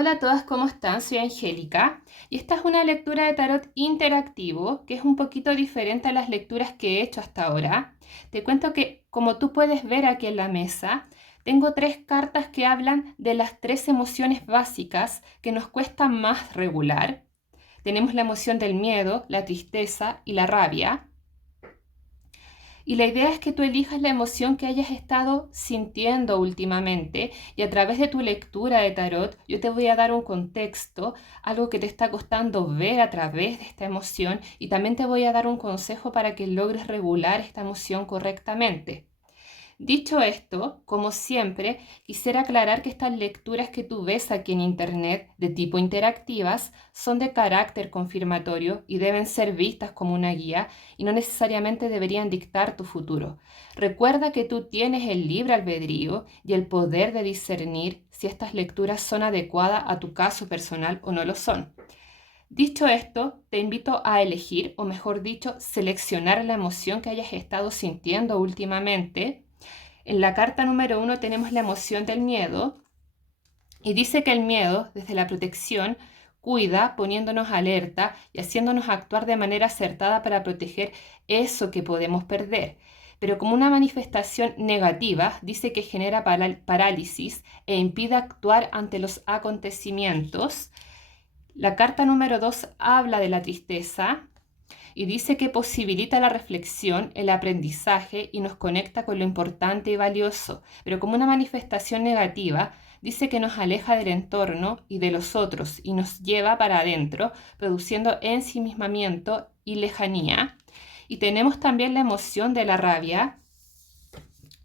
Hola a todas, ¿cómo están? Soy Angélica y esta es una lectura de tarot interactivo que es un poquito diferente a las lecturas que he hecho hasta ahora. Te cuento que, como tú puedes ver aquí en la mesa, tengo tres cartas que hablan de las tres emociones básicas que nos cuesta más regular. Tenemos la emoción del miedo, la tristeza y la rabia. Y la idea es que tú elijas la emoción que hayas estado sintiendo últimamente y a través de tu lectura de tarot yo te voy a dar un contexto, algo que te está costando ver a través de esta emoción y también te voy a dar un consejo para que logres regular esta emoción correctamente. Dicho esto, como siempre, quisiera aclarar que estas lecturas que tú ves aquí en Internet de tipo interactivas son de carácter confirmatorio y deben ser vistas como una guía y no necesariamente deberían dictar tu futuro. Recuerda que tú tienes el libre albedrío y el poder de discernir si estas lecturas son adecuadas a tu caso personal o no lo son. Dicho esto, te invito a elegir, o mejor dicho, seleccionar la emoción que hayas estado sintiendo últimamente. En la carta número 1 tenemos la emoción del miedo y dice que el miedo, desde la protección, cuida poniéndonos alerta y haciéndonos actuar de manera acertada para proteger eso que podemos perder. Pero como una manifestación negativa, dice que genera parálisis e impide actuar ante los acontecimientos. La carta número 2 habla de la tristeza y dice que posibilita la reflexión, el aprendizaje y nos conecta con lo importante y valioso, pero como una manifestación negativa, dice que nos aleja del entorno y de los otros y nos lleva para adentro, produciendo ensimismamiento y lejanía. Y tenemos también la emoción de la rabia,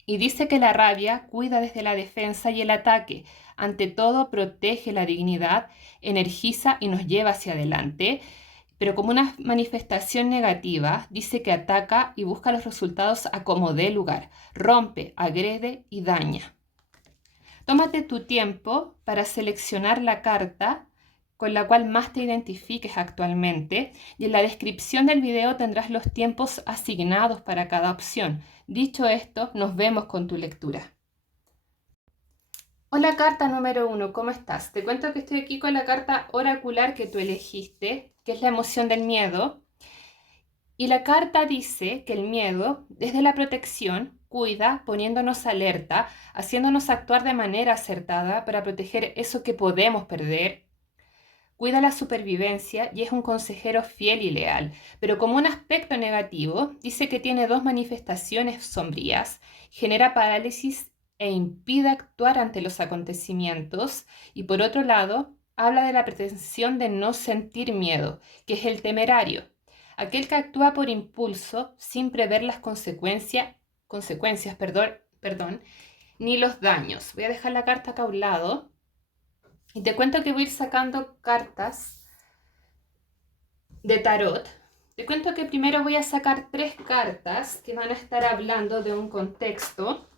y dice que la rabia cuida desde la defensa y el ataque. Ante todo, protege la dignidad, energiza y nos lleva hacia adelante. Pero como una manifestación negativa, dice que ataca y busca los resultados a como dé lugar. Rompe, agrede y daña. Tómate tu tiempo para seleccionar la carta con la cual más te identifiques actualmente y en la descripción del video tendrás los tiempos asignados para cada opción. Dicho esto, nos vemos con tu lectura. Hola carta número 1, ¿cómo estás? Te cuento que estoy aquí con la carta oracular que tú elegiste, que es la emoción del miedo. Y la carta dice que el miedo, desde la protección, cuida poniéndonos alerta, haciéndonos actuar de manera acertada para proteger eso que podemos perder. Cuida la supervivencia y es un consejero fiel y leal, pero como un aspecto negativo, dice que tiene dos manifestaciones sombrías, genera parálisis e impide actuar ante los acontecimientos, y por otro lado, habla de la pretensión de no sentir miedo, que es el temerario, aquel que actúa por impulso sin prever las consecuencias, ni los daños. Voy a dejar la carta acá a un lado y te cuento que voy a ir sacando cartas de tarot. Te cuento que primero voy a sacar tres cartas que van a estar hablando de un contexto.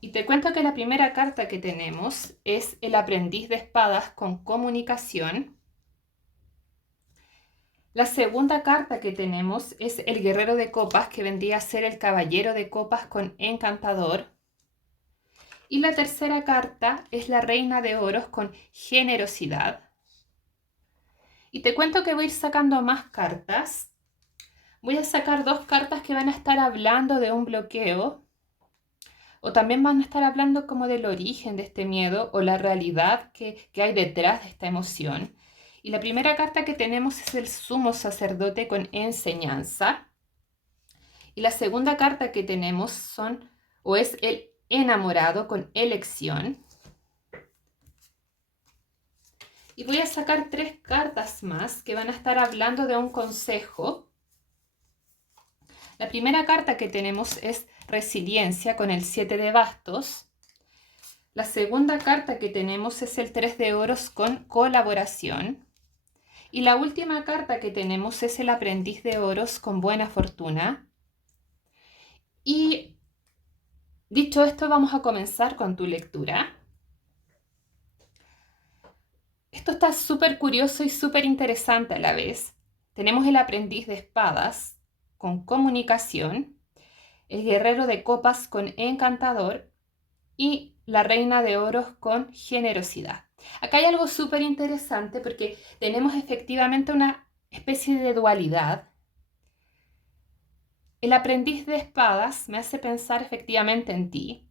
Y te cuento que la primera carta que tenemos es el aprendiz de espadas con comunicación. La segunda carta que tenemos es el guerrero de copas, que vendría a ser el caballero de copas con encantador. Y la tercera carta es la reina de oros con generosidad. Y te cuento que voy a ir sacando más cartas. Voy a sacar dos cartas que van a estar hablando de un bloqueo, o también van a estar hablando como del origen de este miedo o la realidad que hay detrás de esta emoción. Y la primera carta que tenemos es el sumo sacerdote con enseñanza. Y la segunda carta que tenemos es el enamorado con elección. Y voy a sacar tres cartas más que van a estar hablando de un consejo. La primera carta que tenemos es resiliencia con el 7 de bastos. La segunda carta que tenemos es el 3 de oros con colaboración. Y la última carta que tenemos es el aprendiz de oros con buena fortuna. Y dicho esto, vamos a comenzar con tu lectura. Esto está súper curioso y súper interesante a la vez. Tenemos el aprendiz de espadas con comunicación, el guerrero de copas con encantador y la reina de oros con generosidad. Acá hay algo súper interesante porque tenemos efectivamente una especie de dualidad. El aprendiz de espadas me hace pensar efectivamente en ti.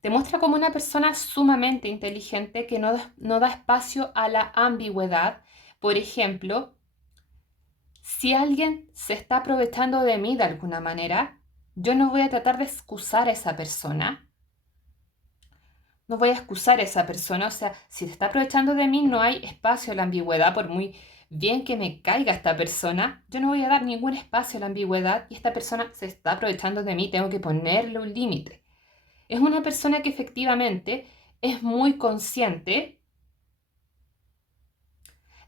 Te muestra como una persona sumamente inteligente que no da espacio a la ambigüedad. Por ejemplo, si alguien se está aprovechando de mí de alguna manera, yo no voy a tratar de excusar a esa persona. No voy a excusar a esa persona. O sea, si se está aprovechando de mí, no hay espacio a la ambigüedad. Por muy bien que me caiga esta persona, yo no voy a dar ningún espacio a la ambigüedad y esta persona se está aprovechando de mí. Tengo que ponerle un límite. Es una persona que efectivamente es muy consciente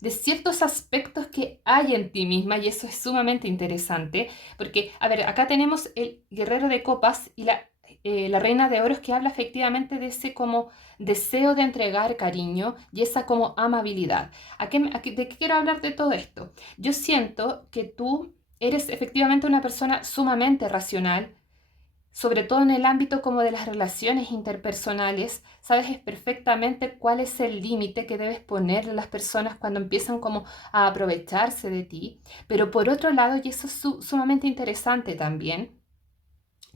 de ciertos aspectos que hay en ti misma y eso es sumamente interesante porque, a ver, acá tenemos el guerrero de copas y la reina de oros que habla efectivamente de ese como deseo de entregar cariño y esa como amabilidad. ¿De qué quiero hablar de todo esto? Yo siento que tú eres efectivamente una persona sumamente racional, sobre todo en el ámbito como de las relaciones interpersonales, sabes perfectamente cuál es el límite que debes ponerle a las personas cuando empiezan como a aprovecharse de ti. Pero por otro lado, y eso es sumamente interesante también,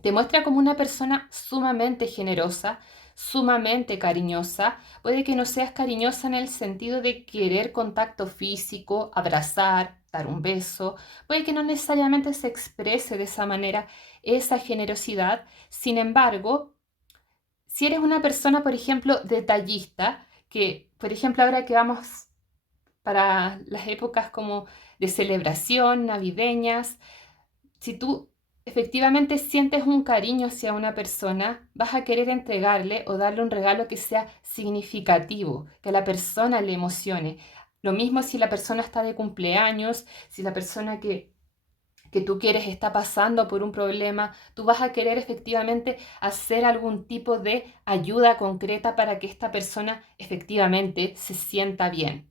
te muestra como una persona sumamente generosa, sumamente cariñosa. Puede que no seas cariñosa en el sentido de querer contacto físico, abrazar, dar un beso. Puede que no necesariamente se exprese de esa manera esa generosidad. Sin embargo, si eres una persona, por ejemplo, detallista, que, por ejemplo, ahora que vamos para las épocas como de celebración, navideñas, si tú efectivamente sientes un cariño hacia una persona, vas a querer entregarle o darle un regalo que sea significativo, que a la persona le emocione. Lo mismo si la persona está de cumpleaños, si la persona que tú quieres está pasando por un problema, tú vas a querer efectivamente hacer algún tipo de ayuda concreta para que esta persona efectivamente se sienta bien.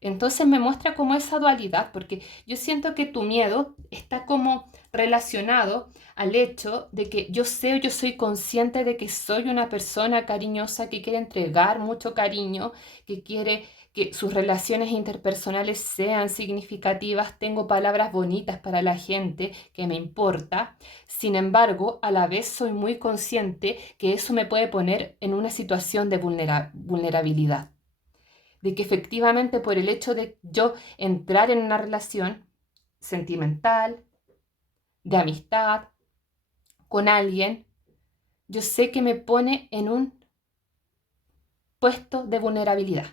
Entonces me muestra como esa dualidad, porque yo siento que tu miedo está como relacionado al hecho de que yo soy consciente de que soy una persona cariñosa que quiere entregar mucho cariño, que quiere que sus relaciones interpersonales sean significativas, tengo palabras bonitas para la gente que me importa. Sin embargo, a la vez soy muy consciente que eso me puede poner en una situación de vulnerabilidad, de que efectivamente por el hecho de yo entrar en una relación sentimental, de amistad, con alguien, yo sé que me pone en un puesto de vulnerabilidad.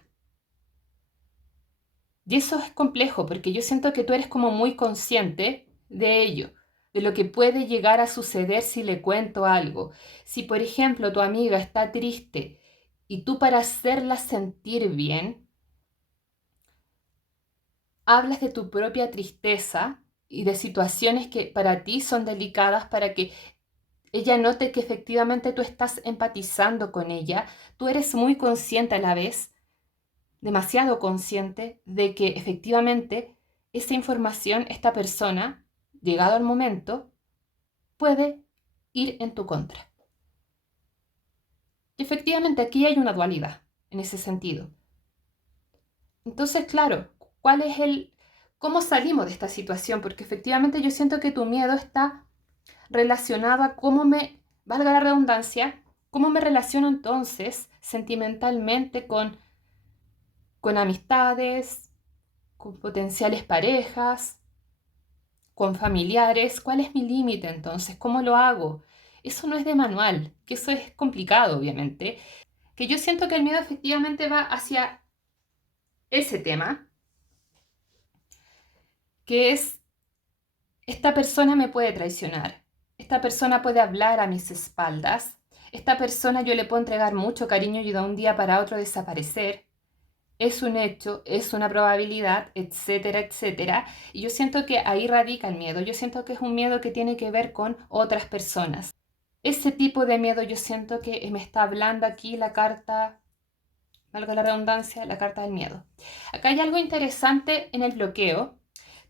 Y eso es complejo porque yo siento que tú eres como muy consciente de ello, de lo que puede llegar a suceder si le cuento algo. Si, por ejemplo, tu amiga está triste y tú para hacerla sentir bien, hablas de tu propia tristeza y de situaciones que para ti son delicadas para que ella note que efectivamente tú estás empatizando con ella, tú eres muy consciente a la vez, demasiado consciente de que efectivamente esa información, esta persona, llegado el momento, puede ir en tu contra. Y efectivamente aquí hay una dualidad en ese sentido. Entonces, claro, ¿cuál es cómo salimos de esta situación? Porque efectivamente yo siento que tu miedo está relacionado a valga la redundancia, cómo me relaciono entonces sentimentalmente con amistades, con potenciales parejas, con familiares. ¿Cuál es mi límite entonces? ¿Cómo lo hago? Eso no es de manual, que eso es complicado, obviamente. Que yo siento que el miedo efectivamente va hacia ese tema, que es, esta persona me puede traicionar, esta persona puede hablar a mis espaldas, esta persona yo le puedo entregar mucho cariño y de un día para otro desaparecer. Es un hecho, es una probabilidad, etcétera, etcétera. Y yo siento que ahí radica el miedo. Yo siento que es un miedo que tiene que ver con otras personas. Ese tipo de miedo yo siento que me está hablando aquí la carta, valga la redundancia, la carta del miedo. Acá hay algo interesante en el bloqueo.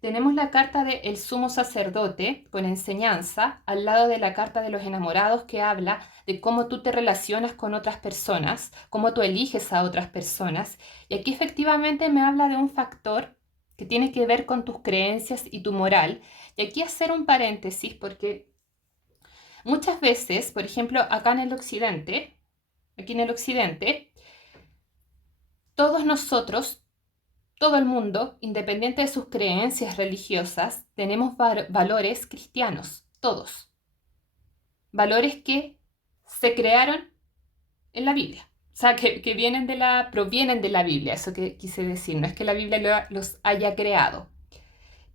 tenemos la carta del sumo sacerdote con enseñanza al lado de la carta de los enamorados que habla de cómo tú te relacionas con otras personas, cómo tú eliges a otras personas. Y aquí efectivamente me habla de un factor que tiene que ver con tus creencias y tu moral. Y aquí hacer un paréntesis porque muchas veces, por ejemplo, aquí en el occidente, todos nosotros, todo el mundo, independiente de sus creencias religiosas, tenemos valores cristianos, todos. Valores que se crearon en la Biblia. O sea, que provienen de la Biblia, eso que quise decir. No es que la Biblia los haya creado.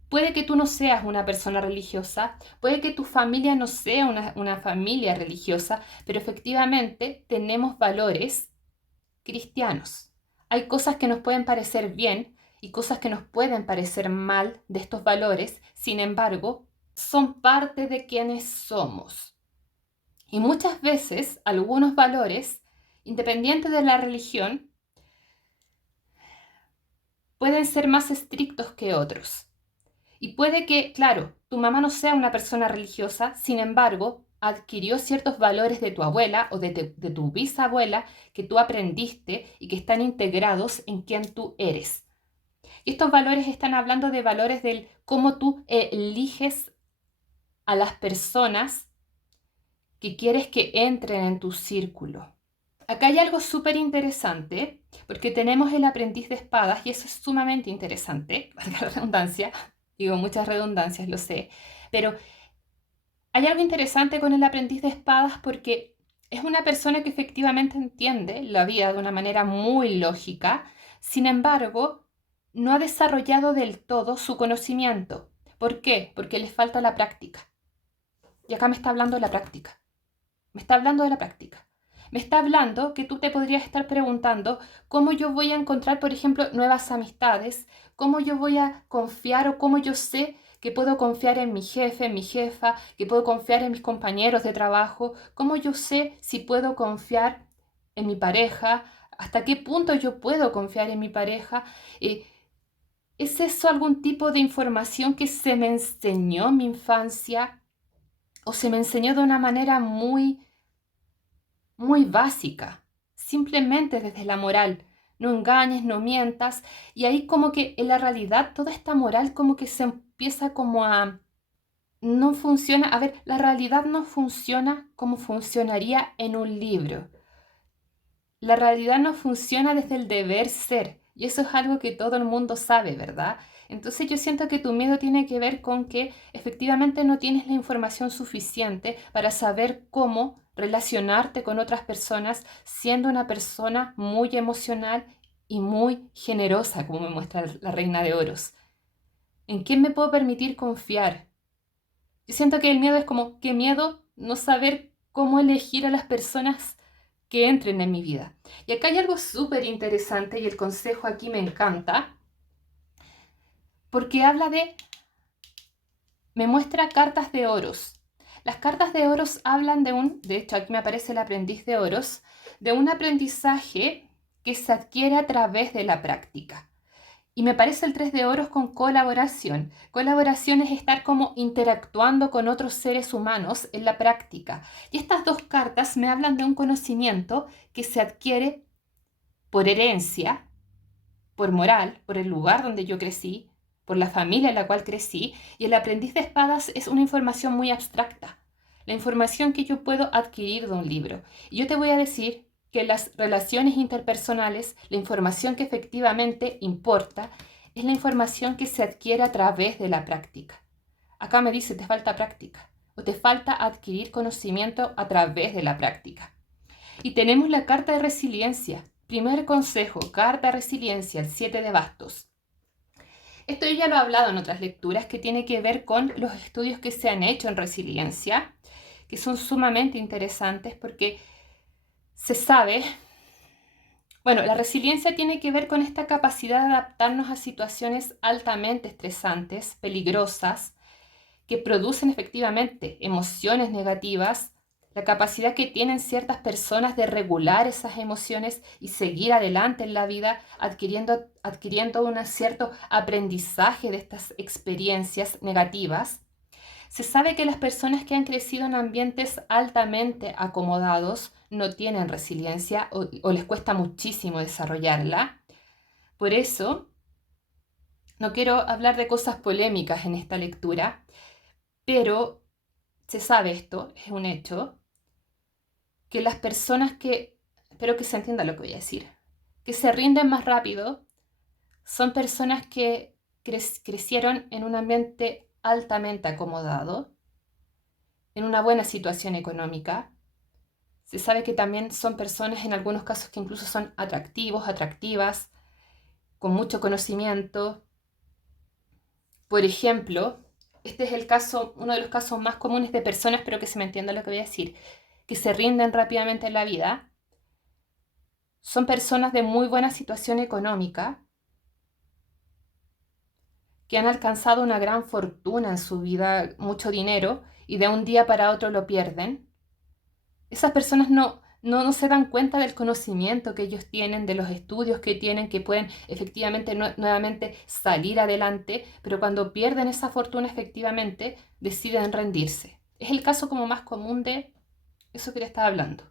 Puede que tú no seas una persona religiosa, puede que tu familia no sea una familia religiosa, pero efectivamente tenemos valores cristianos. Hay cosas que nos pueden parecer bien y cosas que nos pueden parecer mal de estos valores, sin embargo, son parte de quienes somos. Y muchas veces algunos valores, independientes de la religión, pueden ser más estrictos que otros. Y puede que, claro, tu mamá no sea una persona religiosa, sin embargo, adquirió ciertos valores de tu abuela o de tu bisabuela que tú aprendiste y que están integrados en quién tú eres. Y estos valores están hablando de valores del cómo tú eliges a las personas que quieres que entren en tu círculo. Acá hay algo súper interesante, porque tenemos el aprendiz de espadas, y eso es sumamente interesante, valga la redundancia, digo muchas redundancias, lo sé, pero hay algo interesante con el aprendiz de espadas porque es una persona que efectivamente entiende la vida de una manera muy lógica, sin embargo, no ha desarrollado del todo su conocimiento. ¿Por qué? Porque le falta la práctica. Y acá me está hablando de la práctica. Me está hablando de la práctica. Me está hablando que tú te podrías estar preguntando cómo yo voy a encontrar, por ejemplo, nuevas amistades, cómo yo voy a confiar o cómo yo sé que puedo confiar en mi jefe, en mi jefa, que puedo confiar en mis compañeros de trabajo, cómo yo sé si puedo confiar en mi pareja, hasta qué punto yo puedo confiar en mi pareja. ¿Es eso algún tipo de información que se me enseñó en mi infancia o se me enseñó de una manera muy básica, simplemente desde la moral? No engañes, no mientas. Y ahí como que en la realidad toda esta moral como que se empieza como a... No funciona, a ver, la realidad no funciona como funcionaría en un libro. La realidad no funciona desde el deber ser. Y eso es algo que todo el mundo sabe, ¿verdad? Entonces yo siento que tu miedo tiene que ver con que efectivamente no tienes la información suficiente para saber cómo relacionarte con otras personas siendo una persona muy emocional y muy generosa, como me muestra la Reina de Oros. ¿En quién me puedo permitir confiar? Yo siento que el miedo es como, qué miedo no saber cómo elegir a las personas que entren en mi vida. Y acá hay algo súper interesante y el consejo aquí me encanta, porque habla me muestra cartas de oros. Las cartas de oros hablan de hecho aquí me aparece el aprendiz de oros, de un aprendizaje que se adquiere a través de la práctica. Y me parece el 3 de oros con colaboración. Colaboración es estar como interactuando con otros seres humanos en la práctica. Y estas dos cartas me hablan de un conocimiento que se adquiere por herencia, por moral, por el lugar donde yo crecí, por la familia en la cual crecí. Y el aprendiz de espadas es una información muy abstracta. La información que yo puedo adquirir de un libro. Y yo te voy a decir que las relaciones interpersonales, la información que efectivamente importa, es la información que se adquiere a través de la práctica. Acá me dice, te falta práctica o te falta adquirir conocimiento a través de la práctica. Y tenemos la carta de resiliencia. Primer consejo, carta de resiliencia, el 7 de bastos. Esto yo ya lo he hablado en otras lecturas que tiene que ver con los estudios que se han hecho en resiliencia, que son sumamente interesantes porque se sabe, bueno, la resiliencia tiene que ver con esta capacidad de adaptarnos a situaciones altamente estresantes, peligrosas, que producen efectivamente emociones negativas, la capacidad que tienen ciertas personas de regular esas emociones y seguir adelante en la vida, adquiriendo un cierto aprendizaje de estas experiencias negativas. Se sabe que las personas que han crecido en ambientes altamente acomodados no tienen resiliencia o les cuesta muchísimo desarrollarla. Por eso, no quiero hablar de cosas polémicas en esta lectura, pero se sabe esto, es un hecho, que las personas que, espero que se entienda lo que voy a decir, que se rinden más rápido, son personas que crecieron en un ambiente altamente acomodado, en una buena situación económica. Se sabe que también son personas en algunos casos que incluso son atractivos, atractivas, con mucho conocimiento. Por ejemplo, este es el caso, uno de los casos más comunes de personas, pero que se me entienda lo que voy a decir, que se rinden rápidamente en la vida. Son personas de muy buena situación económica, que han alcanzado una gran fortuna en su vida, mucho dinero, y de un día para otro lo pierden. Esas personas no se dan cuenta del conocimiento que ellos tienen, de los estudios que tienen, que pueden efectivamente nuevamente salir adelante, pero cuando pierden esa fortuna efectivamente deciden rendirse. Es el caso como más común de eso que te estaba hablando.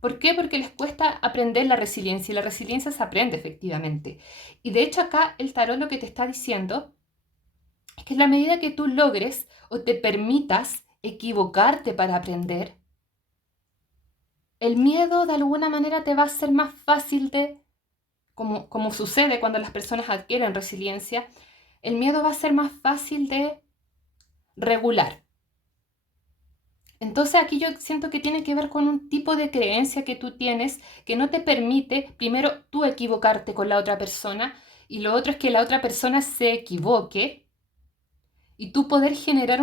¿Por qué? Porque les cuesta aprender la resiliencia y la resiliencia se aprende efectivamente. Y de hecho acá el tarot lo que te está diciendo es que en la medida que tú logres o te permitas equivocarte para aprender, el miedo de alguna manera te va a ser más fácil como sucede cuando las personas adquieren resiliencia, el miedo va a ser más fácil de regular. Entonces aquí yo siento que tiene que ver con un tipo de creencia que tú tienes que no te permite, primero, tú equivocarte con la otra persona y lo otro es que la otra persona se equivoque y tú poder generar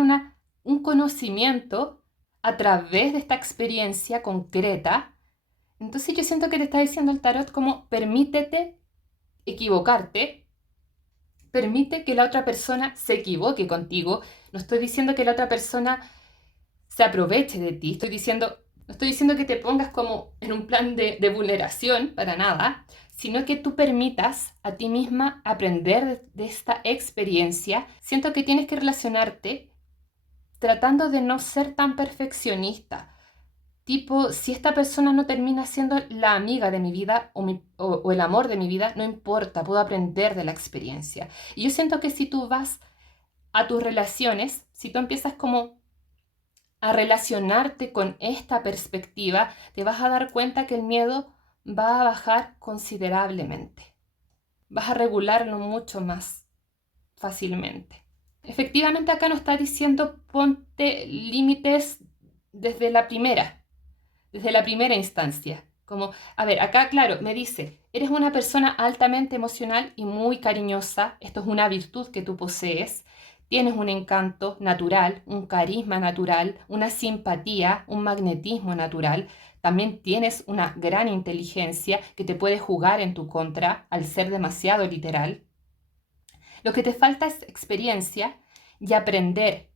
un conocimiento a través de esta experiencia concreta. Entonces yo siento que te está diciendo el tarot como permítete equivocarte, permite que la otra persona se equivoque contigo. No estoy diciendo que la otra persona se aproveche de ti, no estoy diciendo que te pongas como en un plan de vulneración, para nada, sino que tú permitas a ti misma aprender de esta experiencia. Siento que tienes que relacionarte tratando de no ser tan perfeccionista. Tipo, si esta persona no termina siendo la amiga de mi vida o el amor de mi vida, no importa, puedo aprender de la experiencia. Y yo siento que si tú vas a tus relaciones, si tú empiezas como a relacionarte con esta perspectiva, te vas a dar cuenta que el miedo va a bajar considerablemente. Vas a regularlo mucho más fácilmente. Efectivamente, acá nos está diciendo ponte límites desde la primera instancia. Como, a ver, acá claro, me dice, eres una persona altamente emocional y muy cariñosa, esto es una virtud que tú posees, tienes un encanto natural, un carisma natural, una simpatía, un magnetismo natural, también tienes una gran inteligencia que te puede jugar en tu contra al ser demasiado literal. Lo que te falta es experiencia y aprender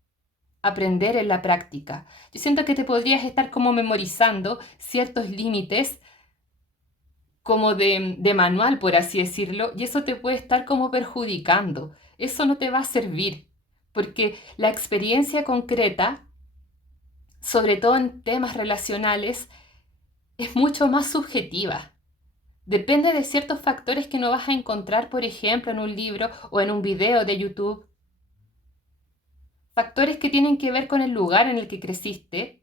en la práctica. Yo siento que te podrías estar como memorizando ciertos límites como de manual, por así decirlo, y eso te puede estar como perjudicando. Eso no te va a servir, porque la experiencia concreta, sobre todo en temas relacionales, es mucho más subjetiva. Depende de ciertos factores que no vas a encontrar, por ejemplo, en un libro o en un video de YouTube. Factores que tienen que ver con el lugar en el que creciste,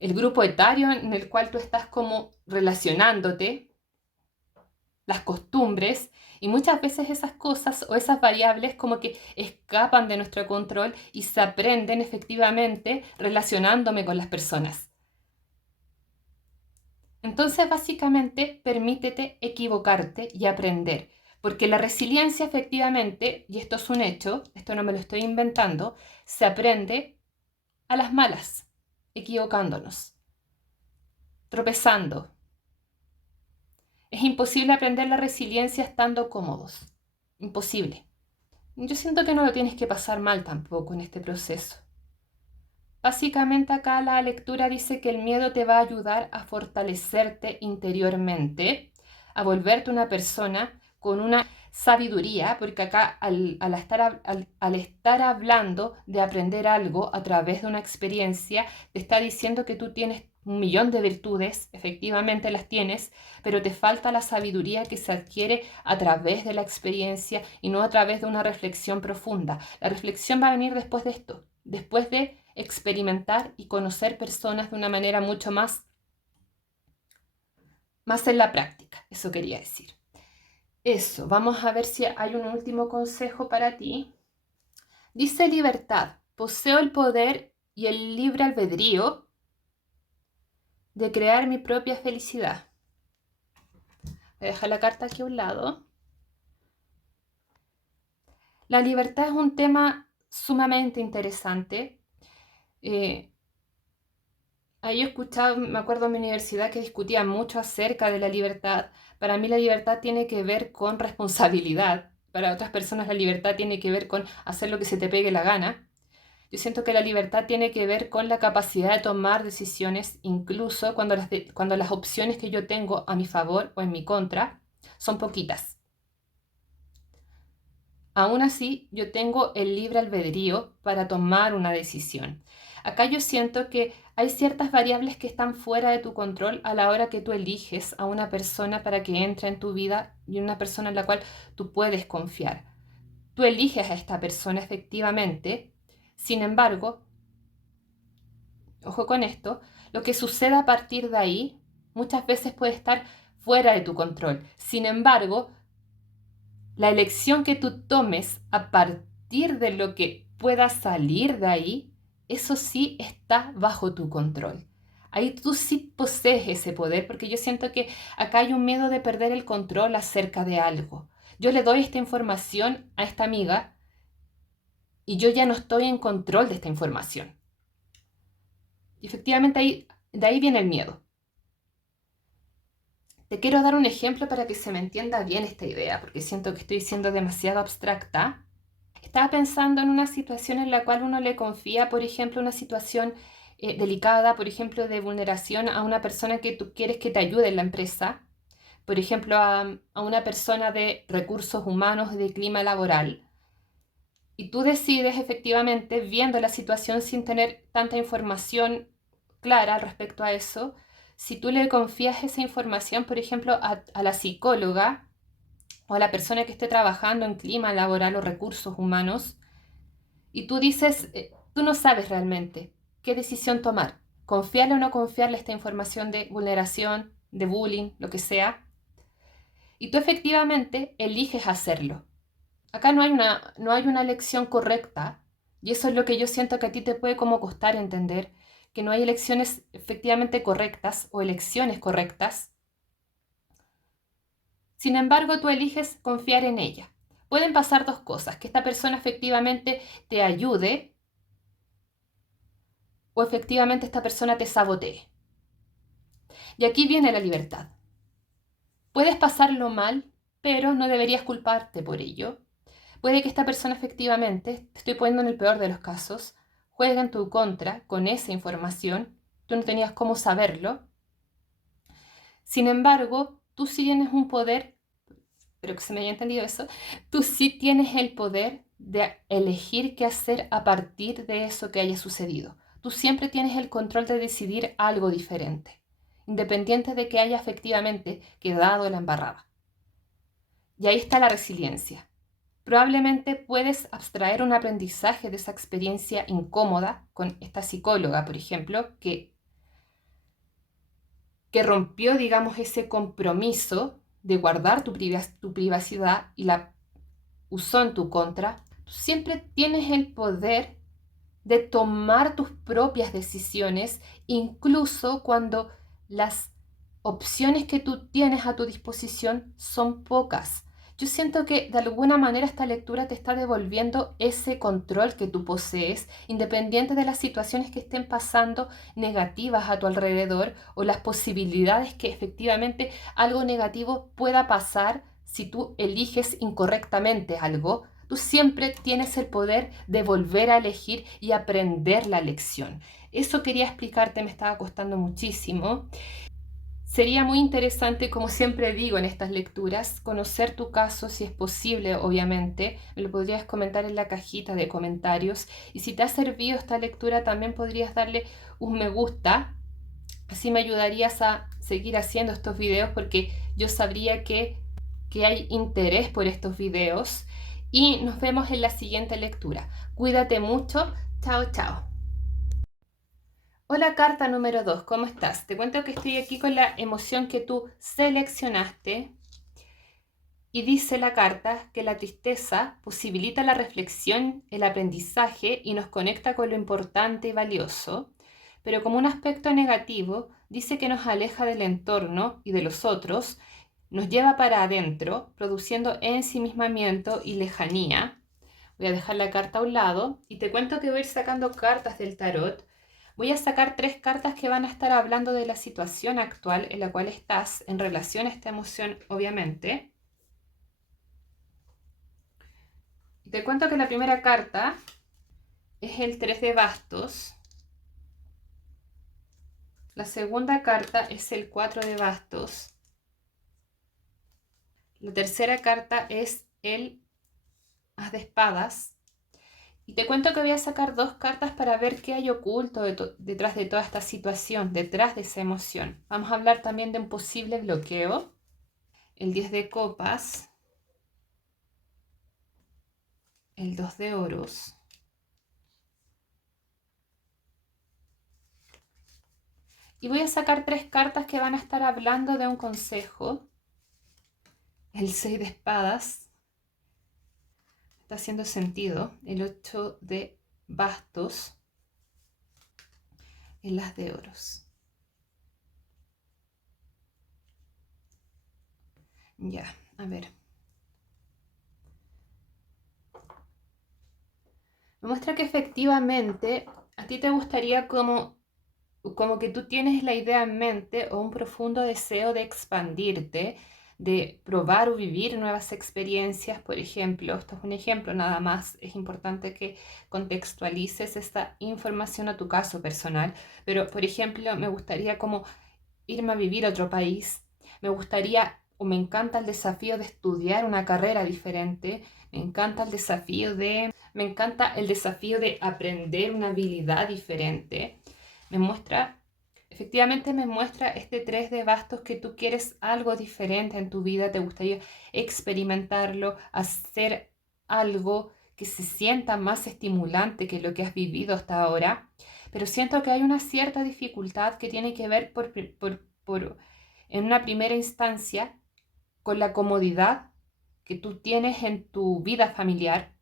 el grupo etario en el cual tú estás como relacionándote, las costumbres, y muchas veces esas cosas o esas variables como que escapan de nuestro control y se aprenden efectivamente relacionándome con las personas. Entonces, básicamente, permítete equivocarte y aprender, porque la resiliencia efectivamente, y esto es un hecho, esto no me lo estoy inventando, se aprende a las malas, equivocándonos, tropezando. Es imposible aprender la resiliencia estando cómodos. Imposible. Yo siento que no lo tienes que pasar mal tampoco en este proceso. Básicamente acá la lectura dice que el miedo te va a ayudar a fortalecerte interiormente, a volverte una persona con una sabiduría, porque acá al estar hablando de aprender algo a través de una experiencia, te está diciendo que tú tienes un millón de virtudes, efectivamente las tienes, pero te falta la sabiduría que se adquiere a través de la experiencia y no a través de una reflexión profunda. La reflexión va a venir después de esto, después de experimentar y conocer personas de una manera mucho más en la práctica. Eso quería decir. Eso, vamos a ver si hay un último consejo para ti. Dice libertad, poseo el poder y el libre albedrío de crear mi propia felicidad. Voy a dejar la carta aquí a un lado. La libertad es un tema sumamente interesante. Ahí he escuchado, me acuerdo en mi universidad que discutían mucho acerca de la libertad. Para mí la libertad tiene que ver con responsabilidad. Para otras personas la libertad tiene que ver con hacer lo que se te pegue la gana. Yo siento que la libertad tiene que ver con la capacidad de tomar decisiones, incluso cuando las opciones que yo tengo a mi favor o en mi contra son poquitas. Aún así, yo tengo el libre albedrío para tomar una decisión. Acá yo siento que hay ciertas variables que están fuera de tu control a la hora que tú eliges a una persona para que entre en tu vida y una persona en la cual tú puedes confiar. Tú eliges a esta persona efectivamente, sin embargo, ojo con esto, lo que suceda a partir de ahí muchas veces puede estar fuera de tu control. Sin embargo, la elección que tú tomes a partir de lo que pueda salir de ahí, eso sí está bajo tu control. Ahí tú sí posees ese poder, porque yo siento que acá hay un miedo de perder el control acerca de algo. Yo le doy esta información a esta amiga y yo ya no estoy en control de esta información. Y efectivamente de ahí viene el miedo. Te quiero dar un ejemplo para que se me entienda bien esta idea, porque siento que estoy siendo demasiado abstracta. Estaba pensando en una situación en la cual uno le confía, por ejemplo, una situación delicada, por ejemplo, de vulneración a una persona que tú quieres que te ayude en la empresa, por ejemplo, a una persona de recursos humanos, de clima laboral. Y tú decides efectivamente, viendo la situación sin tener tanta información clara respecto a eso, si tú le confías esa información, por ejemplo, a la psicóloga o a la persona que esté trabajando en clima laboral o recursos humanos, y tú dices, tú no sabes realmente qué decisión tomar, confiarle o no confiarle esta información de vulneración, de bullying, lo que sea, y tú efectivamente eliges hacerlo. Acá no hay una elección correcta, y eso es lo que yo siento que a ti te puede como costar entender, que no hay elecciones efectivamente correctas o elecciones correctas. Sin embargo, tú eliges confiar en ella. Pueden pasar dos cosas, que esta persona efectivamente te ayude o efectivamente esta persona te sabotee. Y aquí viene la libertad. Puedes pasarlo mal, pero no deberías culparte por ello. Puede que esta persona efectivamente, te estoy poniendo en el peor de los casos, juegue en tu contra con esa información, tú no tenías cómo saberlo. Sin embargo, tú sí tienes un poder, pero que se me haya entendido eso, tú sí tienes el poder de elegir qué hacer a partir de eso que haya sucedido. Tú siempre tienes el control de decidir algo diferente, independiente de que haya efectivamente quedado la embarrada. Y ahí está la resiliencia. Probablemente puedes abstraer un aprendizaje de esa experiencia incómoda con esta psicóloga, por ejemplo, que rompió, digamos, ese compromiso de guardar tu privacidad y la usó en tu contra. Tú siempre tienes el poder de tomar tus propias decisiones, incluso cuando las opciones que tú tienes a tu disposición son pocas. Yo siento que de alguna manera esta lectura te está devolviendo ese control que tú posees, independiente de las situaciones que estén pasando negativas a tu alrededor o las posibilidades que efectivamente algo negativo pueda pasar si tú eliges incorrectamente algo. Tú siempre tienes el poder de volver a elegir y aprender la lección. Eso quería explicarte, me estaba costando muchísimo. Sería muy interesante, como siempre digo en estas lecturas, conocer tu caso, si es posible, obviamente. Me lo podrías comentar en la cajita de comentarios. Y si te ha servido esta lectura, también podrías darle un me gusta. Así me ayudarías a seguir haciendo estos videos porque yo sabría que hay interés por estos videos. Y nos vemos en la siguiente lectura. Cuídate mucho. Chao, chao. Hola, carta número 2, ¿cómo estás? Te cuento que estoy aquí con la emoción que tú seleccionaste y dice la carta que la tristeza posibilita la reflexión, el aprendizaje y nos conecta con lo importante y valioso, pero como un aspecto negativo dice que nos aleja del entorno y de los otros, nos lleva para adentro, produciendo ensimismamiento y lejanía. Voy a dejar la carta a un lado y te cuento que voy a ir sacando cartas del tarot. Voy a sacar 3 cartas que van a estar hablando de la situación actual en la cual estás en relación a esta emoción, obviamente. Y te cuento que la primera carta es el 3 de bastos. La segunda carta es el 4 de bastos. La tercera carta es el as de espadas. Y te cuento que voy a sacar 2 cartas para ver qué hay oculto detrás de toda esta situación, detrás de esa emoción. Vamos a hablar también de un posible bloqueo. El 10 de copas. El 2 de oros. Y voy a sacar 3 cartas que van a estar hablando de un consejo. El 6 de espadas. Está haciendo sentido. El 8 de bastos. El as de oros. Ya, a ver. Me muestra que efectivamente a ti te gustaría como que tú tienes la idea en mente o un profundo deseo de expandirte, de probar o vivir nuevas experiencias, por ejemplo. Esto es un ejemplo nada más. Es importante que contextualices esta información a tu caso personal. Pero, por ejemplo, me gustaría como irme a vivir a otro país. Me gustaría o me encanta el desafío de estudiar una carrera diferente. Me encanta el desafío de aprender una habilidad diferente. Efectivamente me muestra este 3 de bastos que tú quieres algo diferente en tu vida, te gustaría experimentarlo, hacer algo que se sienta más estimulante que lo que has vivido hasta ahora, pero siento que hay una cierta dificultad que tiene que ver en una primera instancia con la comodidad que tú tienes en tu vida familiar.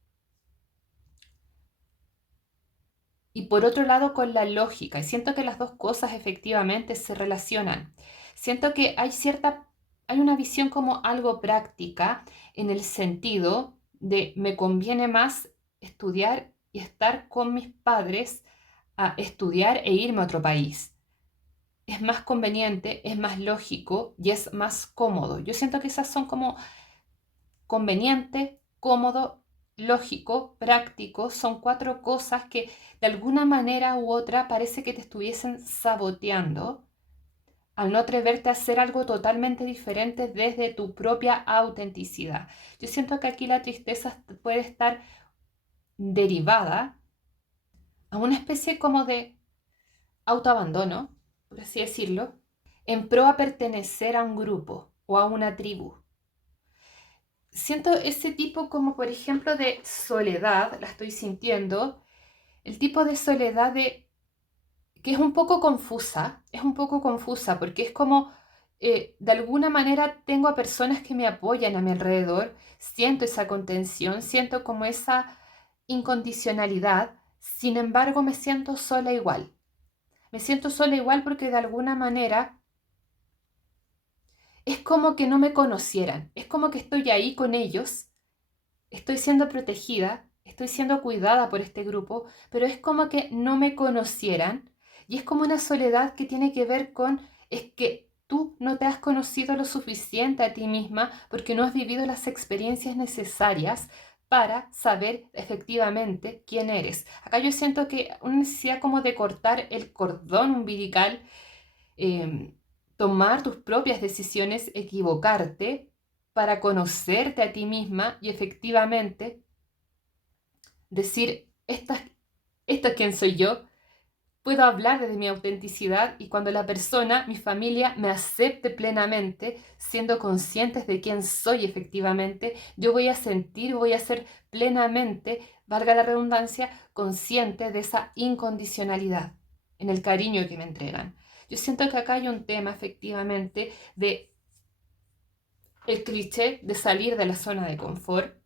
Y por otro lado, con la lógica. Y siento que las dos cosas efectivamente se relacionan. Siento que hay una visión como algo práctica en el sentido de me conviene más estudiar y estar con mis padres a estudiar e irme a otro país. Es más conveniente, es más lógico y es más cómodo. Yo siento que esas son como conveniente, cómodo, lógico, práctico, son 4 cosas que de alguna manera u otra parece que te estuviesen saboteando al no atreverte a hacer algo totalmente diferente desde tu propia autenticidad. Yo siento que aquí la tristeza puede estar derivada a una especie como de autoabandono, por así decirlo, en pro a pertenecer a un grupo o a una tribu. Siento ese tipo como por ejemplo de soledad, la estoy sintiendo, el tipo de soledad que es un poco confusa porque es como de alguna manera tengo a personas que me apoyan a mi alrededor, siento esa contención, siento como esa incondicionalidad, sin embargo me siento sola igual. Me siento sola igual porque de alguna manera es como que no me conocieran, es como que estoy ahí con ellos. Estoy siendo protegida, estoy siendo cuidada por este grupo, pero es como que no me conocieran y es como una soledad que tiene que ver con es que tú no te has conocido lo suficiente a ti misma porque no has vivido las experiencias necesarias para saber efectivamente quién eres. Acá yo siento que una necesidad como de cortar el cordón umbilical, tomar tus propias decisiones, equivocarte para conocerte a ti misma y efectivamente decir, esto es quién soy yo. Puedo hablar desde mi autenticidad y cuando la persona, mi familia, me acepte plenamente, siendo conscientes de quién soy efectivamente, yo voy a sentir, voy a ser plenamente, valga la redundancia, consciente de esa incondicionalidad en el cariño que me entregan. Yo siento que acá hay un tema efectivamente de el cliché de salir de la zona de confort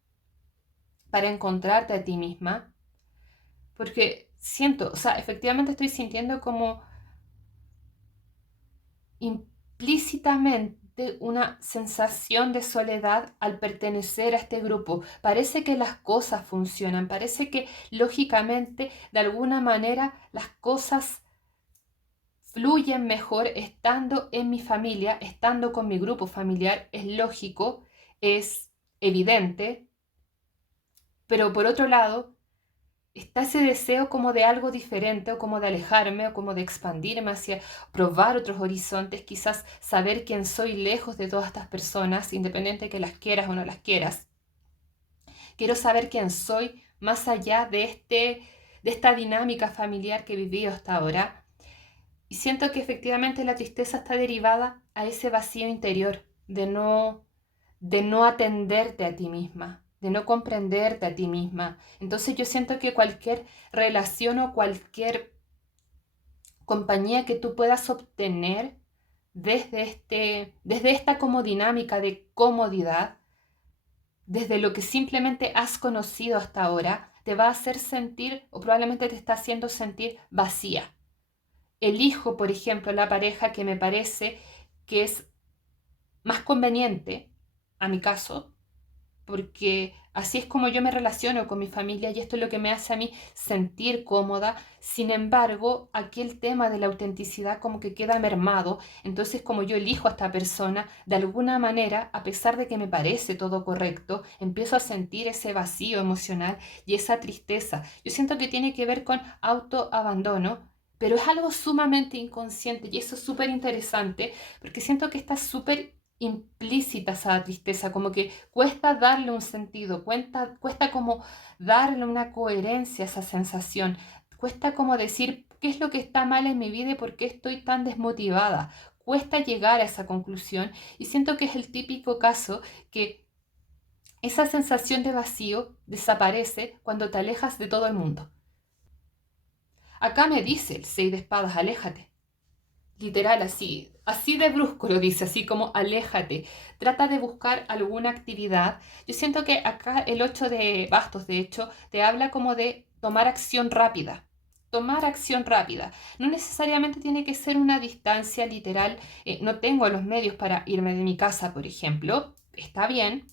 para encontrarte a ti misma, porque siento, o sea, efectivamente estoy sintiendo como implícitamente una sensación de soledad al pertenecer a este grupo. Parece que las cosas funcionan, parece que lógicamente, de alguna manera, las cosas fluyen mejor estando en mi familia, estando con mi grupo familiar. Es lógico, es evidente, pero por otro lado, está ese deseo como de algo diferente o como de alejarme o como de expandirme hacia probar otros horizontes, quizás saber quién soy lejos de todas estas personas, independiente de que las quieras o no las quieras. Quiero saber quién soy más allá de esta dinámica familiar que he vivido hasta ahora. Y siento que efectivamente la tristeza está derivada a ese vacío interior de no atenderte a ti misma, de no comprenderte a ti misma. Entonces yo siento que cualquier relación o cualquier compañía que tú puedas obtener desde esta como dinámica de comodidad, desde lo que simplemente has conocido hasta ahora, te va a hacer sentir o probablemente te está haciendo sentir vacía. Elijo, por ejemplo, la pareja que me parece que es más conveniente, a mi caso, porque así es como yo me relaciono con mi familia y esto es lo que me hace a mí sentir cómoda. Sin embargo, aquí el tema de la autenticidad como que queda mermado. Entonces, como yo elijo a esta persona, de alguna manera, a pesar de que me parece todo correcto, empiezo a sentir ese vacío emocional y esa tristeza. Yo siento que tiene que ver con autoabandono. Pero es algo sumamente inconsciente y eso es súper interesante porque siento que está súper implícita esa tristeza, como que cuesta darle un sentido, cuesta como darle una coherencia a esa sensación, cuesta como decir qué es lo que está mal en mi vida y por qué estoy tan desmotivada, cuesta llegar a esa conclusión y siento que es el típico caso que esa sensación de vacío desaparece cuando te alejas de todo el mundo. Acá me dice el 6 de espadas, aléjate. Literal, así de brusco lo dice, así como aléjate, trata de buscar alguna actividad. Yo siento que acá el 8 de bastos, de hecho, te habla como de tomar acción rápida. Tomar acción rápida. No necesariamente tiene que ser una distancia literal. No tengo los medios para irme de mi casa, por ejemplo. Está bien.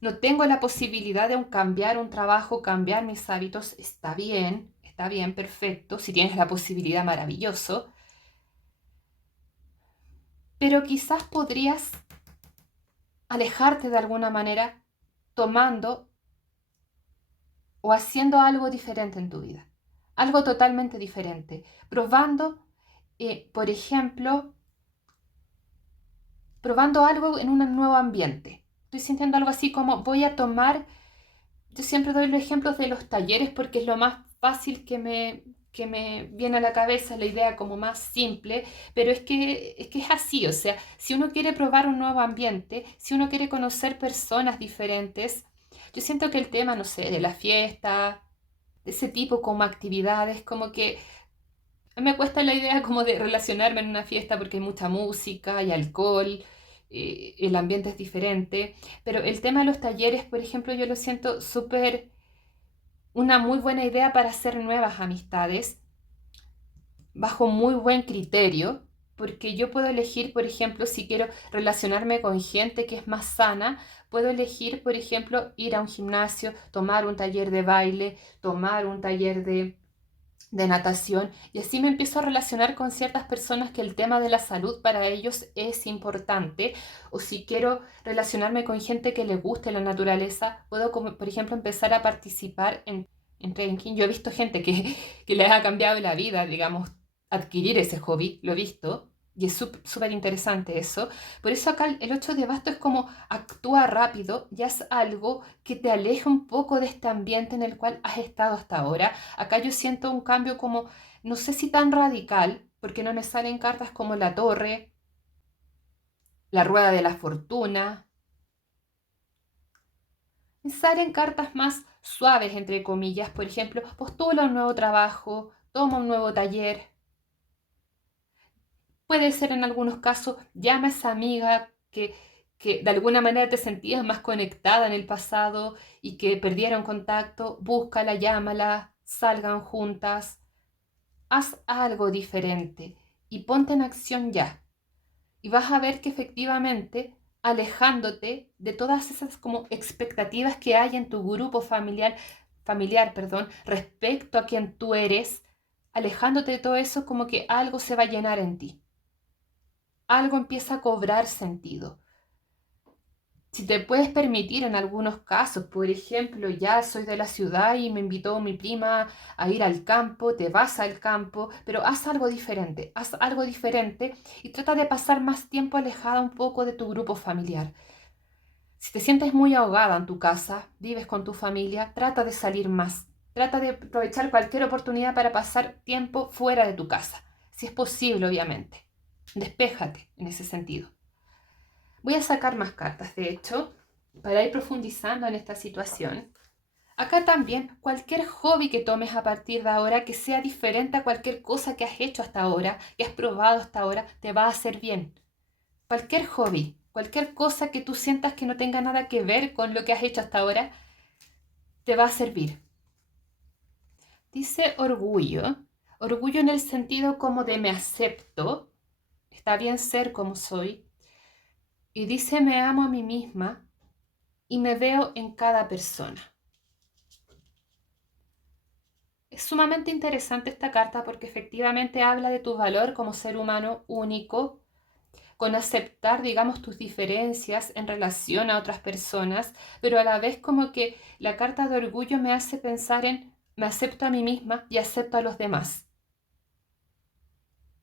No tengo la posibilidad de cambiar un trabajo, cambiar mis hábitos. Está bien, perfecto. Si tienes la posibilidad, maravilloso. Pero quizás podrías alejarte de alguna manera tomando o haciendo algo diferente en tu vida. Algo totalmente diferente. Probando, por ejemplo, probando algo en un nuevo ambiente. Estoy sintiendo algo así como voy a tomar, yo siempre doy los ejemplos de los talleres porque es lo más fácil que me viene a la cabeza, la idea como más simple, pero es que es así, o sea, si uno quiere probar un nuevo ambiente, si uno quiere conocer personas diferentes, yo siento que el tema, no sé, de la fiesta, de ese tipo como actividades, como que me cuesta la idea como de relacionarme en una fiesta porque hay mucha música y alcohol, el ambiente es diferente, pero el tema de los talleres, por ejemplo, yo lo siento súper una muy buena idea para hacer nuevas amistades bajo muy buen criterio, porque yo puedo elegir, por ejemplo, si quiero relacionarme con gente que es más sana, puedo elegir, por ejemplo, ir a un gimnasio, tomar un taller de baile, tomar un taller de natación, y así me empiezo a relacionar con ciertas personas que el tema de la salud para ellos es importante, o si quiero relacionarme con gente que le guste la naturaleza, puedo, como, por ejemplo, empezar a participar en trekking. Yo he visto gente que les ha cambiado la vida, digamos, adquirir ese hobby, lo he visto, y es súper interesante eso. Por eso acá el 8 de basto es como actúa rápido, ya es algo que te aleja un poco de este ambiente en el cual has estado hasta ahora. Acá yo siento un cambio como, no sé si tan radical, porque no me salen cartas como la torre, la rueda de la fortuna. Me salen cartas más suaves, entre comillas. Por ejemplo, postula un nuevo trabajo, toma un nuevo taller. Puede ser en algunos casos, llama a esa amiga que de alguna manera te sentías más conectada en el pasado y que perdieron contacto. Búscala, llámala, salgan juntas. Haz algo diferente y ponte en acción ya. Y vas a ver que efectivamente, alejándote de todas esas como expectativas que hay en tu grupo familiar, respecto a quien tú eres, alejándote de todo eso, como que algo se va a llenar en ti. Algo empieza a cobrar sentido. Si te puedes permitir en algunos casos, por ejemplo, ya soy de la ciudad y me invitó mi prima a ir al campo, te vas al campo, pero haz algo diferente y trata de pasar más tiempo alejada un poco de tu grupo familiar. Si te sientes muy ahogada en tu casa, vives con tu familia, trata de salir más. Trata de aprovechar cualquier oportunidad para pasar tiempo fuera de tu casa, si es posible, obviamente. Despéjate en ese sentido. Voy a sacar más cartas, de hecho, para ir profundizando en esta situación. Acá también, cualquier hobby que tomes a partir de ahora, que sea diferente a cualquier cosa que has hecho hasta ahora, que has probado hasta ahora, te va a hacer bien. Cualquier hobby, cualquier cosa que tú sientas que no tenga nada que ver con lo que has hecho hasta ahora, te va a servir. Dice orgullo. Orgullo en el sentido como de me acepto, está bien ser como soy. Y dice me amo a mí misma y me veo en cada persona. Es sumamente interesante esta carta porque efectivamente habla de tu valor como ser humano único, con aceptar, digamos, tus diferencias en relación a otras personas, pero a la vez como que la carta de orgullo me hace pensar en me acepto a mí misma y acepto a los demás.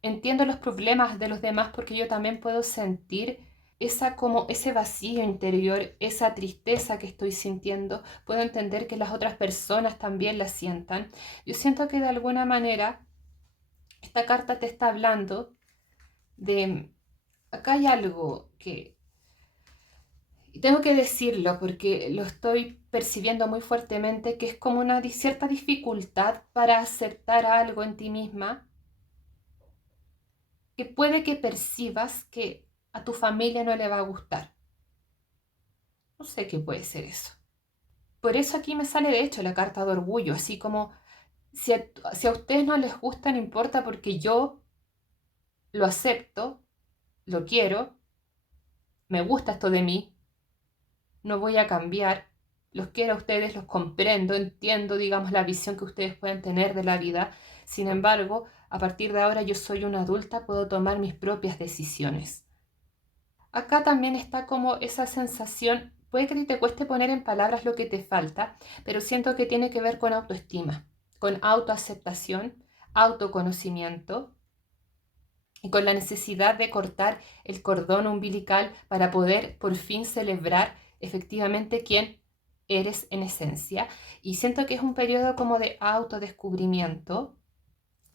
Entiendo los problemas de los demás porque yo también puedo sentir como ese vacío interior, esa tristeza que estoy sintiendo. Puedo entender que las otras personas también la sientan. Yo siento que de alguna manera esta carta te está hablando de, acá hay algo que, y tengo que decirlo porque lo estoy percibiendo muy fuertemente, que es como una cierta dificultad para aceptar algo en ti misma, que puede que percibas que a tu familia no le va a gustar. No sé qué puede ser eso. Por eso aquí me sale de hecho la carta de orgullo, así como si a ustedes no les gusta, no importa porque yo lo acepto, lo quiero, me gusta esto de mí, no voy a cambiar, los quiero a ustedes, los comprendo, entiendo, digamos, la visión que ustedes pueden tener de la vida. Sin embargo, a partir de ahora yo soy una adulta, puedo tomar mis propias decisiones. Acá también está como esa sensación, puede que te cueste poner en palabras lo que te falta, pero siento que tiene que ver con autoestima, con autoaceptación, autoconocimiento y con la necesidad de cortar el cordón umbilical para poder por fin celebrar efectivamente quién eres en esencia. Y siento que es un periodo como de autodescubrimiento.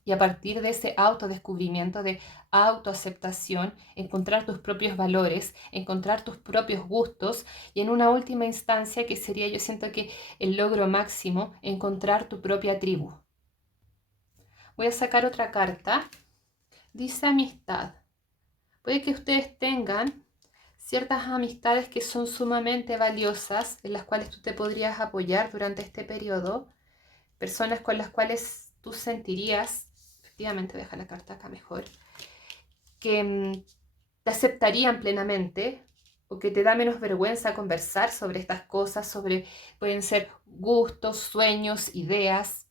Y a partir de ese autodescubrimiento, de autoaceptación, encontrar tus propios valores, encontrar tus propios gustos y en una última instancia que sería, yo siento que el logro máximo, encontrar tu propia tribu. Voy a sacar otra carta. Dice amistad. Puede que ustedes tengan ciertas amistades que son sumamente valiosas, en las cuales tú te podrías apoyar durante este periodo, personas con las cuales tú sentirías, efectivamente voy a dejar la carta acá mejor, que te aceptarían plenamente o que te da menos vergüenza conversar sobre estas cosas, pueden ser gustos, sueños, ideas,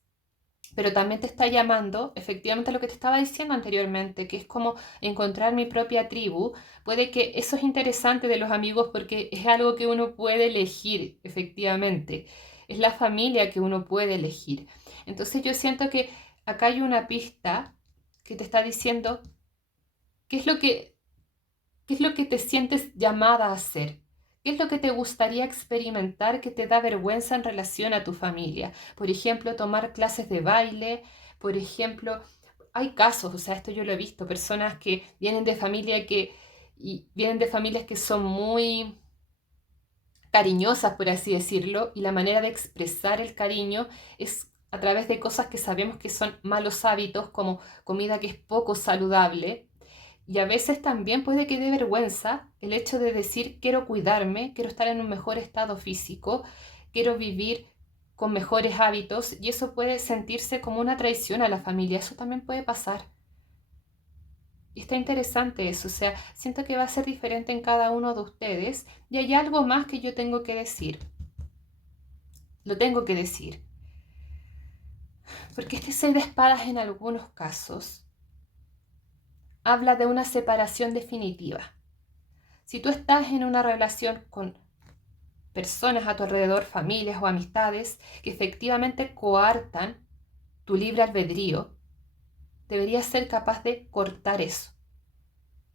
pero también te está llamando efectivamente a lo que te estaba diciendo anteriormente, que es como encontrar mi propia tribu. Puede que eso es interesante de los amigos porque es algo que uno puede elegir, efectivamente. Es la familia que uno puede elegir. Entonces yo siento que acá hay una pista que te está diciendo qué es lo que, qué es lo que te sientes llamada a hacer. ¿Qué es lo que te gustaría experimentar que te da vergüenza en relación a tu familia? Por ejemplo, tomar clases de baile. Por ejemplo, hay casos, o sea, esto yo lo he visto, personas que vienen de familia y vienen de familias que son muy cariñosas, por así decirlo, y la manera de expresar el cariño es a través de cosas que sabemos que son malos hábitos, como comida que es poco saludable. Y a veces también puede que dé vergüenza el hecho de decir quiero cuidarme, quiero estar en un mejor estado físico, quiero vivir con mejores hábitos, y eso puede sentirse como una traición a la familia. Eso también puede pasar. Y está interesante eso, o sea, siento que va a ser diferente en cada uno de ustedes. Y hay algo más que yo tengo que decir. Lo tengo que decir. Porque este 6 de espadas en algunos casos habla de una separación definitiva. Si tú estás en una relación con personas a tu alrededor, familias o amistades, que efectivamente coartan tu libre albedrío, deberías ser capaz de cortar eso,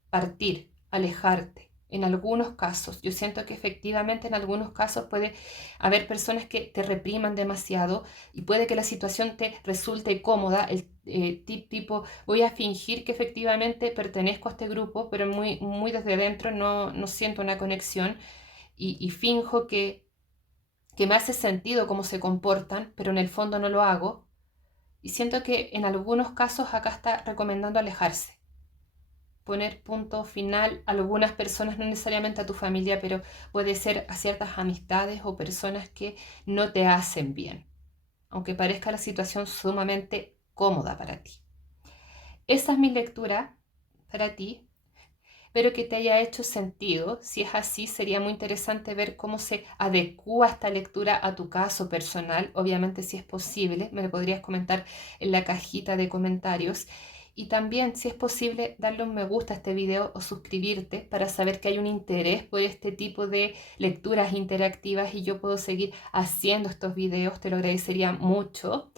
partir, alejarte. En algunos casos, yo siento que efectivamente en algunos casos puede haber personas que te repriman demasiado y puede que la situación te resulte cómoda, el tipo, voy a fingir que efectivamente pertenezco a este grupo, pero muy, muy desde dentro no siento una conexión y finjo que me hace sentido cómo se comportan, pero en el fondo no lo hago. Y siento que en algunos casos acá está recomendando alejarse, poner punto final a algunas personas, no necesariamente a tu familia, pero puede ser a ciertas amistades o personas que no te hacen bien, aunque parezca la situación sumamente cómoda para ti. Esa es mi lectura para ti. Espero que te haya hecho sentido. Si es así, sería muy interesante ver cómo se adecúa esta lectura a tu caso personal. Obviamente, si es posible, me lo podrías comentar en la cajita de comentarios. Y también, si es posible, darle un me gusta a este video o suscribirte para saber que hay un interés por este tipo de lecturas interactivas y yo puedo seguir haciendo estos videos. Te lo agradecería mucho.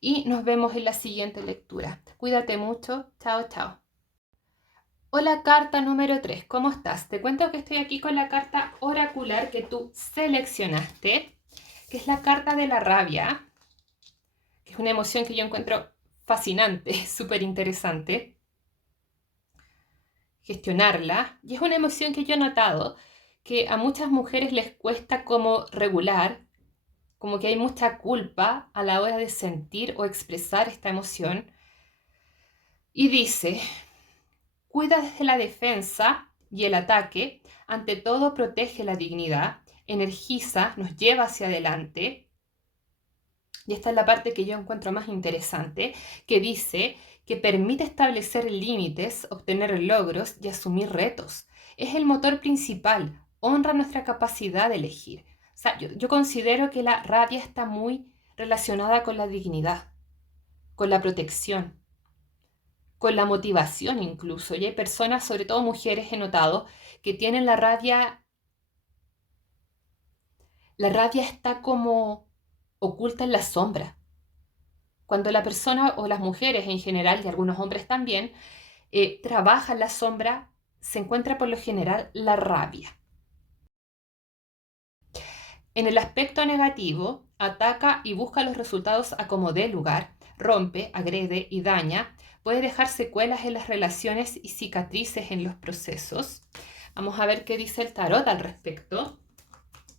Y nos vemos en la siguiente lectura. Cuídate mucho. Chao, chao. Hola, carta número 3, ¿cómo estás? Te cuento que estoy aquí con la carta oracular que tú seleccionaste, que es la carta de la rabia, que es una emoción que yo encuentro fascinante, súper interesante gestionarla, y es una emoción que yo he notado que a muchas mujeres les cuesta como regular, como que hay mucha culpa a la hora de sentir o expresar esta emoción, y dice: cuida desde la defensa y el ataque, ante todo protege la dignidad, energiza, nos lleva hacia adelante. Y esta es la parte que yo encuentro más interesante, que dice que permite establecer límites, obtener logros y asumir retos. Es el motor principal, honra nuestra capacidad de elegir. O sea, yo considero que la rabia está muy relacionada con la dignidad, con la protección, con la motivación incluso. Y hay personas, sobre todo mujeres, he notado, que tienen la rabia está como oculta en la sombra. Cuando la persona o las mujeres en general, y algunos hombres también, trabajan la sombra, se encuentra por lo general la rabia. En el aspecto negativo, ataca y busca los resultados a como dé lugar, rompe, agrede y daña, puede dejar secuelas en las relaciones y cicatrices en los procesos. Vamos a ver qué dice el tarot al respecto.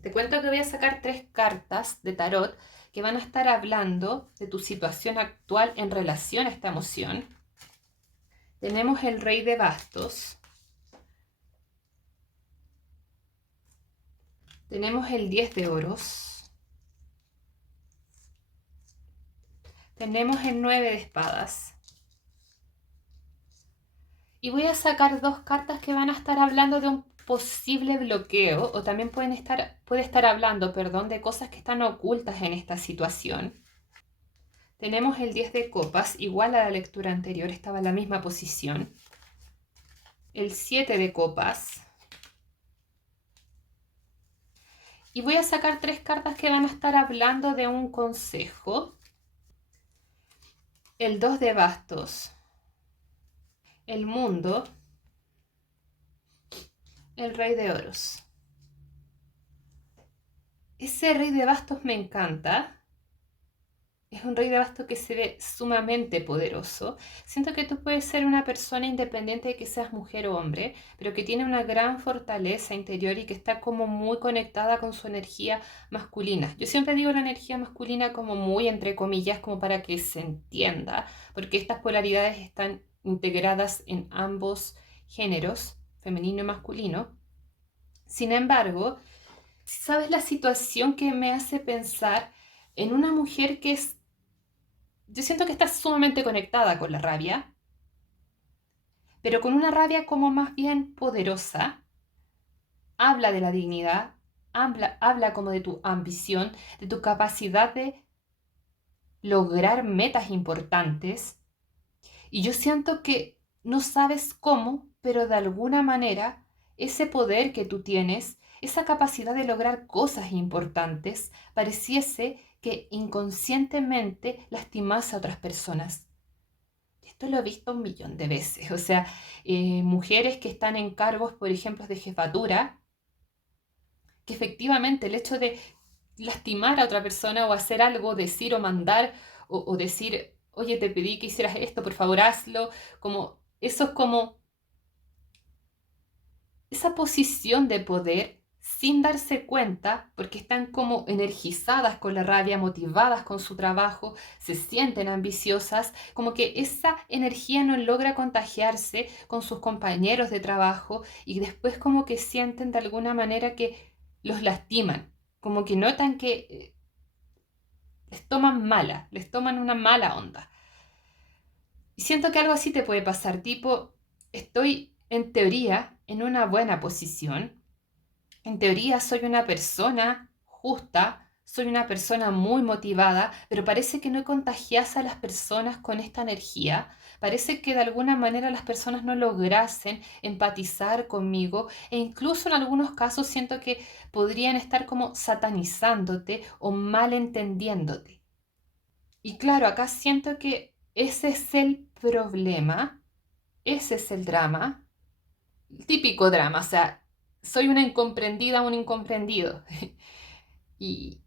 Te cuento que voy a sacar 3 cartas de tarot que van a estar hablando de tu situación actual en relación a esta emoción. Tenemos el Rey de Bastos. Tenemos el 10 de Oros. Tenemos el 9 de Espadas. Y voy a sacar 2 cartas que van a estar hablando de un posible bloqueo, o también puede estar hablando, perdón, de cosas que están ocultas en esta situación. Tenemos el 10 de copas, igual a la lectura anterior, estaba en la misma posición. El 7 de copas. Y voy a sacar 3 cartas que van a estar hablando de un consejo. El 2 de bastos. El mundo. El rey de oros. Ese rey de bastos me encanta. Es un rey de bastos que se ve sumamente poderoso. Siento que tú puedes ser una persona independiente de que seas mujer o hombre, pero que tiene una gran fortaleza interior y que está como muy conectada con su energía masculina. Yo siempre digo la energía masculina como muy entre comillas, como para que se entienda, porque estas polaridades están integradas en ambos géneros, femenino y masculino. Sin embargo, ¿sabes la situación que me hace pensar en una mujer que es, yo siento que está sumamente conectada con la rabia, pero con una rabia como más bien poderosa? Habla de la dignidad, habla como de tu ambición, de tu capacidad de lograr metas importantes. Y yo siento que no sabes cómo, pero de alguna manera ese poder que tú tienes, esa capacidad de lograr cosas importantes, pareciese que inconscientemente lastimase a otras personas. Esto lo he visto un millón de veces. O sea, mujeres que están en cargos, por ejemplo, de jefatura, que efectivamente el hecho de lastimar a otra persona o hacer algo, decir o mandar o decir, oye, te pedí que hicieras esto, por favor hazlo, como eso es como esa posición de poder sin darse cuenta, porque están como energizadas con la rabia, motivadas con su trabajo, se sienten ambiciosas, como que esa energía no logra contagiarse con sus compañeros de trabajo y después como que sienten de alguna manera que los lastiman, como que notan que les toman una mala onda. Y siento que algo así te puede pasar, tipo, estoy en teoría en una buena posición, en teoría soy una persona justa, soy una persona muy motivada, pero parece que no contagias a las personas con esta energía. Parece que de alguna manera las personas no lograsen empatizar conmigo e incluso en algunos casos siento que podrían estar como satanizándote o malentendiéndote. Y claro, acá siento que ese es el problema, ese es el drama, el típico drama, o sea, soy una incomprendida, un incomprendido. Y,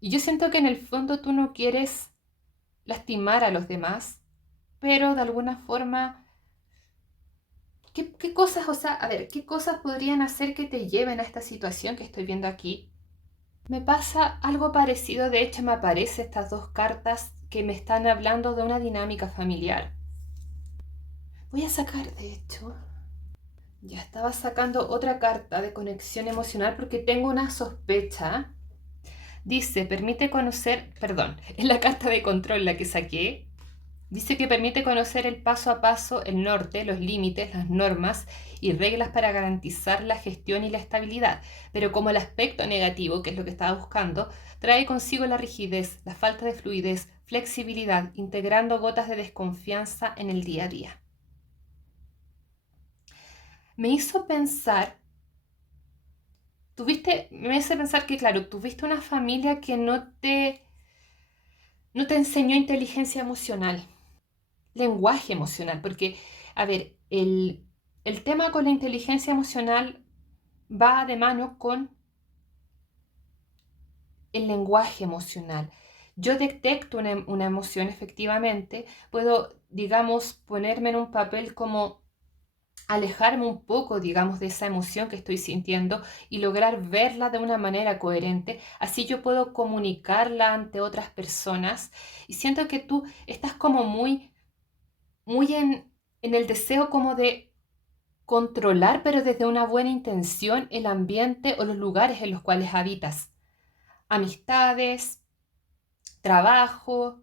y yo siento que en el fondo tú no quieres lastimar a los demás, pero de alguna forma, ¿qué cosas, o sea, a ver, qué cosas podrían hacer que te lleven a esta situación que estoy viendo aquí? Me pasa algo parecido, de hecho me aparecen estas 2 cartas que me están hablando de una dinámica familiar. Voy a sacar, de hecho, ya estaba sacando otra carta de conexión emocional porque tengo una sospecha. Dice, permite conocer, perdón, es la carta de control la que saqué. Dice que permite conocer el paso a paso, el norte, los límites, las normas y reglas para garantizar la gestión y la estabilidad. Pero como el aspecto negativo, que es lo que estaba buscando, trae consigo la rigidez, la falta de fluidez, flexibilidad, integrando gotas de desconfianza en el día a día. Me hizo pensar, me hizo pensar que, claro, tuviste una familia que no te enseñó inteligencia emocional, lenguaje emocional, porque, a ver, el tema con la inteligencia emocional va de mano con el lenguaje emocional. Yo detecto una emoción efectivamente, puedo, digamos, ponerme en un papel como alejarme un poco, digamos, de esa emoción que estoy sintiendo y lograr verla de una manera coherente. Así yo puedo comunicarla ante otras personas y siento que tú estás como muy en el deseo como de controlar, pero desde una buena intención, el ambiente o los lugares en los cuales habitas. Amistades, trabajo,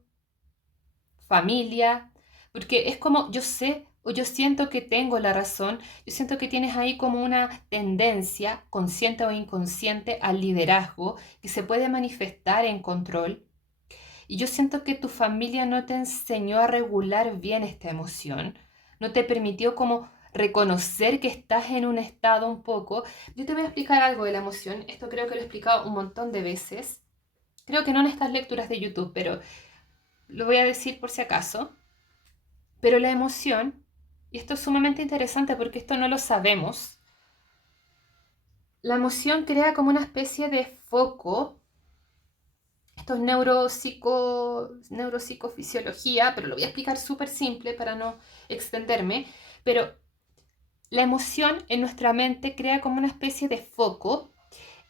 familia, porque es como yo sé o yo siento que tengo la razón, yo siento que tienes ahí como una tendencia, consciente o inconsciente, al liderazgo que se puede manifestar en control. Y yo siento que tu familia no te enseñó a regular bien esta emoción, no te permitió como reconocer que estás en un estado un poco. Yo te voy a explicar algo de la emoción, esto creo que lo he explicado un montón de veces, creo que no en estas lecturas de YouTube, pero lo voy a decir por si acaso. Pero la emoción, y esto es sumamente interesante porque esto no lo sabemos, la emoción crea como una especie de foco. Esto es neuropsicofisiología, pero lo voy a explicar súper simple para no extenderme. Pero la emoción en nuestra mente crea como una especie de foco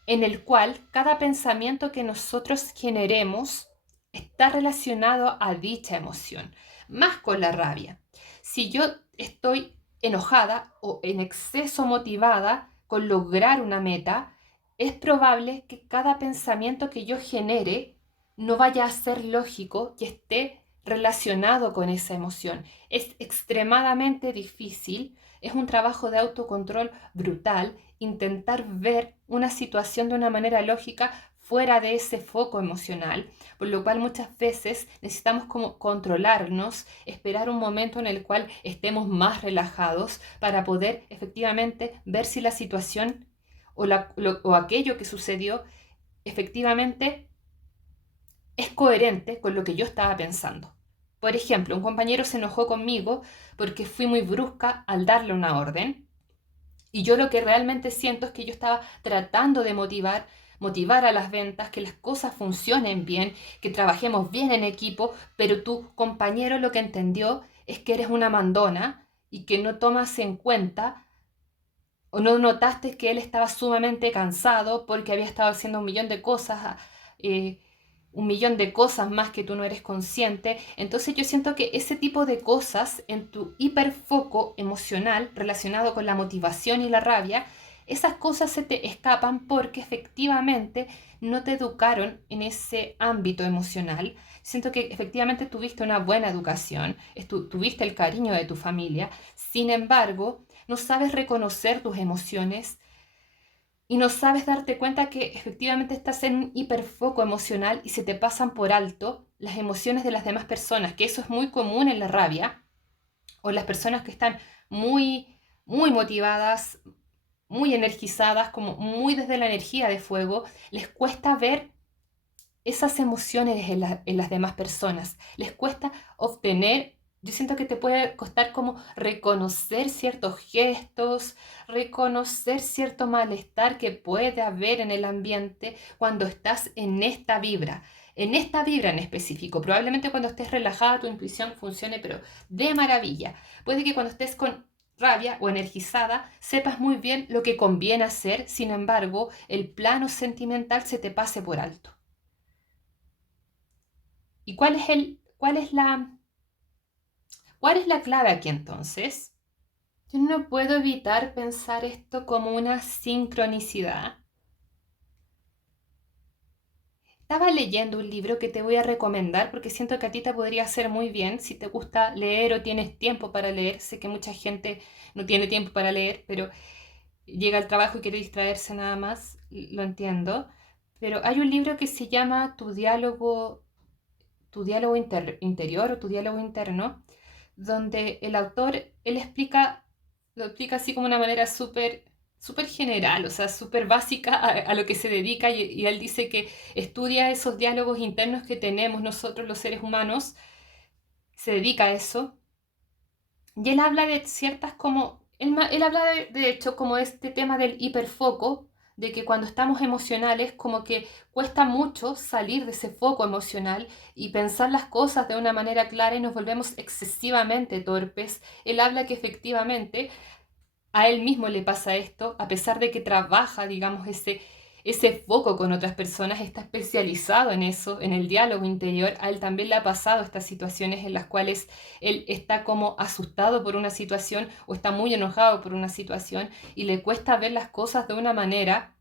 en el cual cada pensamiento que nosotros generemos está relacionado a dicha emoción, más con la rabia. Si yo estoy enojada o en exceso motivada con lograr una meta, es probable que cada pensamiento que yo genere no vaya a ser lógico y esté relacionado con esa emoción. Es extremadamente difícil, es un trabajo de autocontrol brutal intentar ver una situación de una manera lógica fuera de ese foco emocional, por lo cual muchas veces necesitamos como controlarnos, esperar un momento en el cual estemos más relajados para poder efectivamente ver si la situación o aquello que sucedió efectivamente es coherente con lo que yo estaba pensando. Por ejemplo, un compañero se enojó conmigo porque fui muy brusca al darle una orden. Y yo lo que realmente siento es que yo estaba tratando de motivar a las ventas, que las cosas funcionen bien, que trabajemos bien en equipo, pero tu compañero lo que entendió es que eres una mandona y que no tomas en cuenta o no notaste que él estaba sumamente cansado porque había estado haciendo eh, un millón de cosas más que tú no eres consciente. Entonces yo siento que ese tipo de cosas en tu hiperfoco emocional relacionado con la motivación y la rabia, esas cosas se te escapan porque efectivamente no te educaron en ese ámbito emocional. Siento que efectivamente tuviste una buena educación, tuviste el cariño de tu familia, sin embargo, no sabes reconocer tus emociones y no sabes darte cuenta que efectivamente estás en un hiperfoco emocional y se te pasan por alto las emociones de las demás personas, que eso es muy común en la rabia o las personas que están muy motivadas, muy energizadas, como muy desde la energía de fuego, les cuesta ver esas emociones en las demás personas, les cuesta obtener. Yo siento que te puede costar como reconocer ciertos gestos, reconocer cierto malestar que puede haber en el ambiente cuando estás en esta vibra en específico. Probablemente cuando estés relajada tu intuición funcione, pero de maravilla. Puede que cuando estés con rabia o energizada sepas muy bien lo que conviene hacer, sin embargo, el plano sentimental se te pase por alto. ¿Y cuál es la clave aquí entonces? Yo no puedo evitar pensar esto como una sincronicidad. Estaba leyendo un libro que te voy a recomendar porque siento que a ti te podría hacer muy bien si te gusta leer o tienes tiempo para leer. Sé que mucha gente no tiene tiempo para leer, pero llega al trabajo y quiere distraerse nada más, lo entiendo. Pero hay un libro que se llama interior o tu diálogo interno, donde el autor, lo explica así como una manera súper general, o sea, súper básica a lo que se dedica y él dice que estudia esos diálogos internos que tenemos nosotros los seres humanos, se dedica a eso, y él habla de ciertas como, él habla de hecho como este tema del hiperfoco, de que cuando estamos emocionales como que cuesta mucho salir de ese foco emocional y pensar las cosas de una manera clara y nos volvemos excesivamente torpes. Él habla que efectivamente a él mismo le pasa esto, a pesar de que trabaja, digamos, ese foco con otras personas, está especializado en eso, en el diálogo interior, a él también le ha pasado estas situaciones en las cuales él está como asustado por una situación o está muy enojado por una situación y le cuesta ver las cosas de una manera,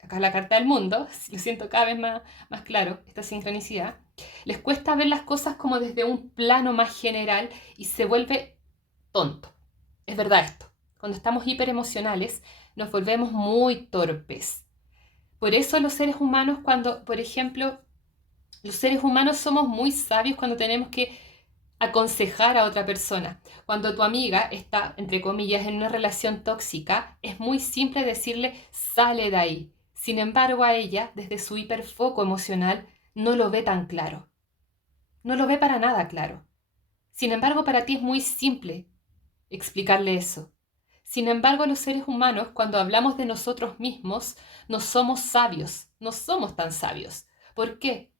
acá es la carta del mundo, lo siento cada vez más claro, esta sincronicidad, les cuesta ver las cosas como desde un plano más general y se vuelve tonto. Es verdad esto. Cuando estamos hiperemocionales, nos volvemos muy torpes. Por eso los seres humanos, cuando, por ejemplo, Los seres humanos somos muy sabios cuando tenemos que aconsejar a otra persona. Cuando tu amiga está, entre comillas, en una relación tóxica, es muy simple decirle, sale de ahí. Sin embargo, a ella, desde su hiperfoco emocional, no lo ve tan claro. No lo ve para nada claro. Sin embargo, para ti es muy simple explicarle eso. Sin embargo, los seres humanos, cuando hablamos de nosotros mismos, no somos sabios, no somos tan sabios. ¿Por qué?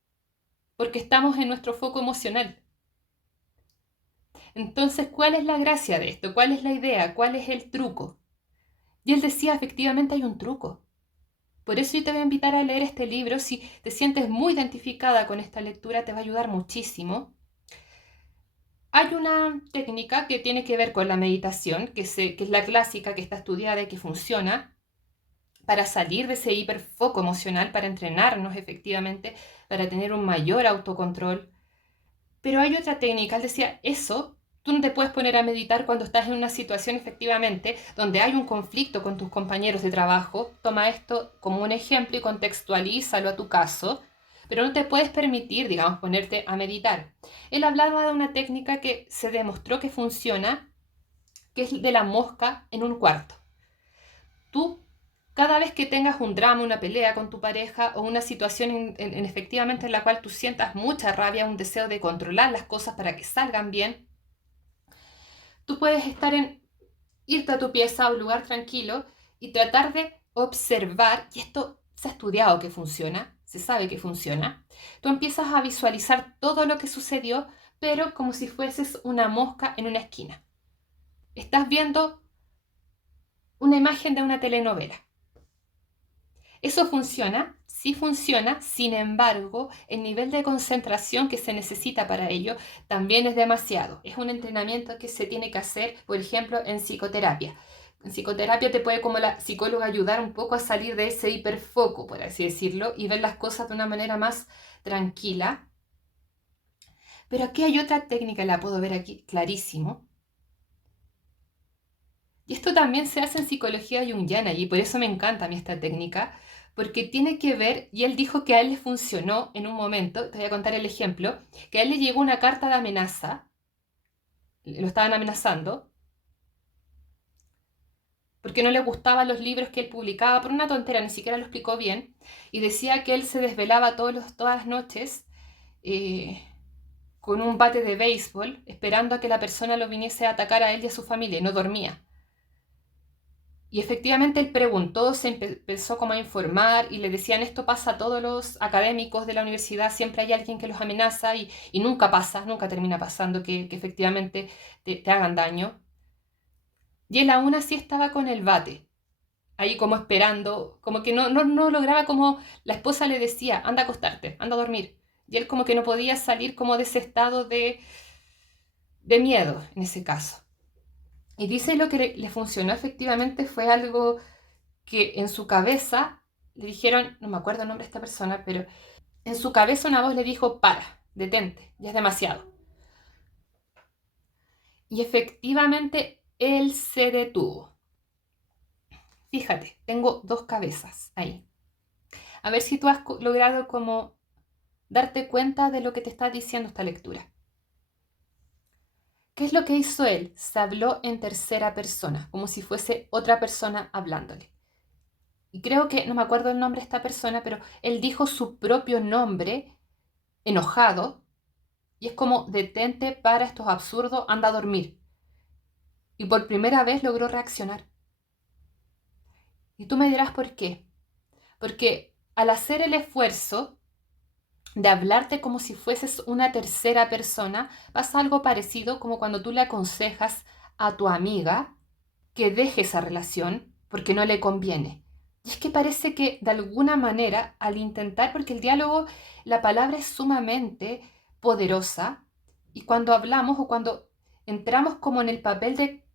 Porque estamos en nuestro foco emocional. Entonces, ¿cuál es la gracia de esto? ¿Cuál es la idea? ¿Cuál es el truco? Y él decía, efectivamente hay un truco. Por eso yo te voy a invitar a leer este libro. Si te sientes muy identificada con esta lectura, te va a ayudar muchísimo. Hay una técnica que tiene que ver con la meditación, que es la clásica, que está estudiada y que funciona para salir de ese hiperfoco emocional, para entrenarnos efectivamente, para tener un mayor autocontrol. Pero hay otra técnica, él decía, eso, tú no te puedes poner a meditar cuando estás en una situación efectivamente donde hay un conflicto con tus compañeros de trabajo. Toma esto como un ejemplo y contextualízalo a tu caso, pero no te puedes permitir, digamos, ponerte a meditar. Él hablaba de una técnica que se demostró que funciona, que es de la mosca en un cuarto. Tú, cada vez que tengas un drama, una pelea con tu pareja o una situación efectivamente en la cual tú sientas mucha rabia, un deseo de controlar las cosas para que salgan bien, tú puedes irte a tu pieza a un lugar tranquilo y tratar de observar, y esto se ha estudiado que funciona, se sabe que funciona. Tú empiezas a visualizar todo lo que sucedió, pero como si fueses una mosca en una esquina. Estás viendo una imagen de una telenovela. Eso funciona, sí funciona, sin embargo, el nivel de concentración que se necesita para ello también es demasiado. Es un entrenamiento que se tiene que hacer, por ejemplo, en psicoterapia. En psicoterapia te puede como la psicóloga ayudar un poco a salir de ese hiperfoco, por así decirlo, y ver las cosas de una manera más tranquila. Pero aquí hay otra técnica, la puedo ver aquí clarísimo. Y esto también se hace en psicología junguiana y por eso me encanta a mí esta técnica, porque tiene que ver, y él dijo que a él le funcionó en un momento, te voy a contar el ejemplo, que a él le llegó una carta de amenaza, lo estaban amenazando, porque no le gustaban los libros que él publicaba, por una tontera, ni siquiera lo explicó bien, y decía que él se desvelaba todas las noches con un bate de béisbol, esperando a que la persona lo viniese a atacar a él y a su familia, y no dormía. Y efectivamente él preguntó, se empezó como a informar y le decían, esto pasa a todos los académicos de la universidad, siempre hay alguien que los amenaza y nunca pasa, nunca termina pasando que efectivamente te hagan daño. Y él aún así estaba con el bate, ahí como esperando, como que no lograba, como la esposa le decía, anda a acostarte, anda a dormir. Y él como que no podía salir como de ese estado de miedo en ese caso. Y dice lo que le funcionó efectivamente fue algo que en su cabeza le dijeron, no me acuerdo el nombre de esta persona, pero en su cabeza una voz le dijo, para, detente, ya es demasiado. Y efectivamente él se detuvo. Fíjate, tengo dos cabezas ahí. A ver si tú has logrado como darte cuenta de lo que te está diciendo esta lectura. ¿Qué es lo que hizo él? Se habló en tercera persona, como si fuese otra persona hablándole. Y creo que, no me acuerdo el nombre de esta persona, pero él dijo su propio nombre, enojado, y es como, detente, para, esto es absurdo, anda a dormir. Y por primera vez logró reaccionar. Y tú me dirás por qué. Porque al hacer el esfuerzo de hablarte como si fueses una tercera persona, pasa algo parecido como cuando tú le aconsejas a tu amiga que deje esa relación porque no le conviene. Y es que parece que de alguna manera al intentar, porque el diálogo, la palabra es sumamente poderosa, y cuando hablamos o cuando entramos como en el papel de,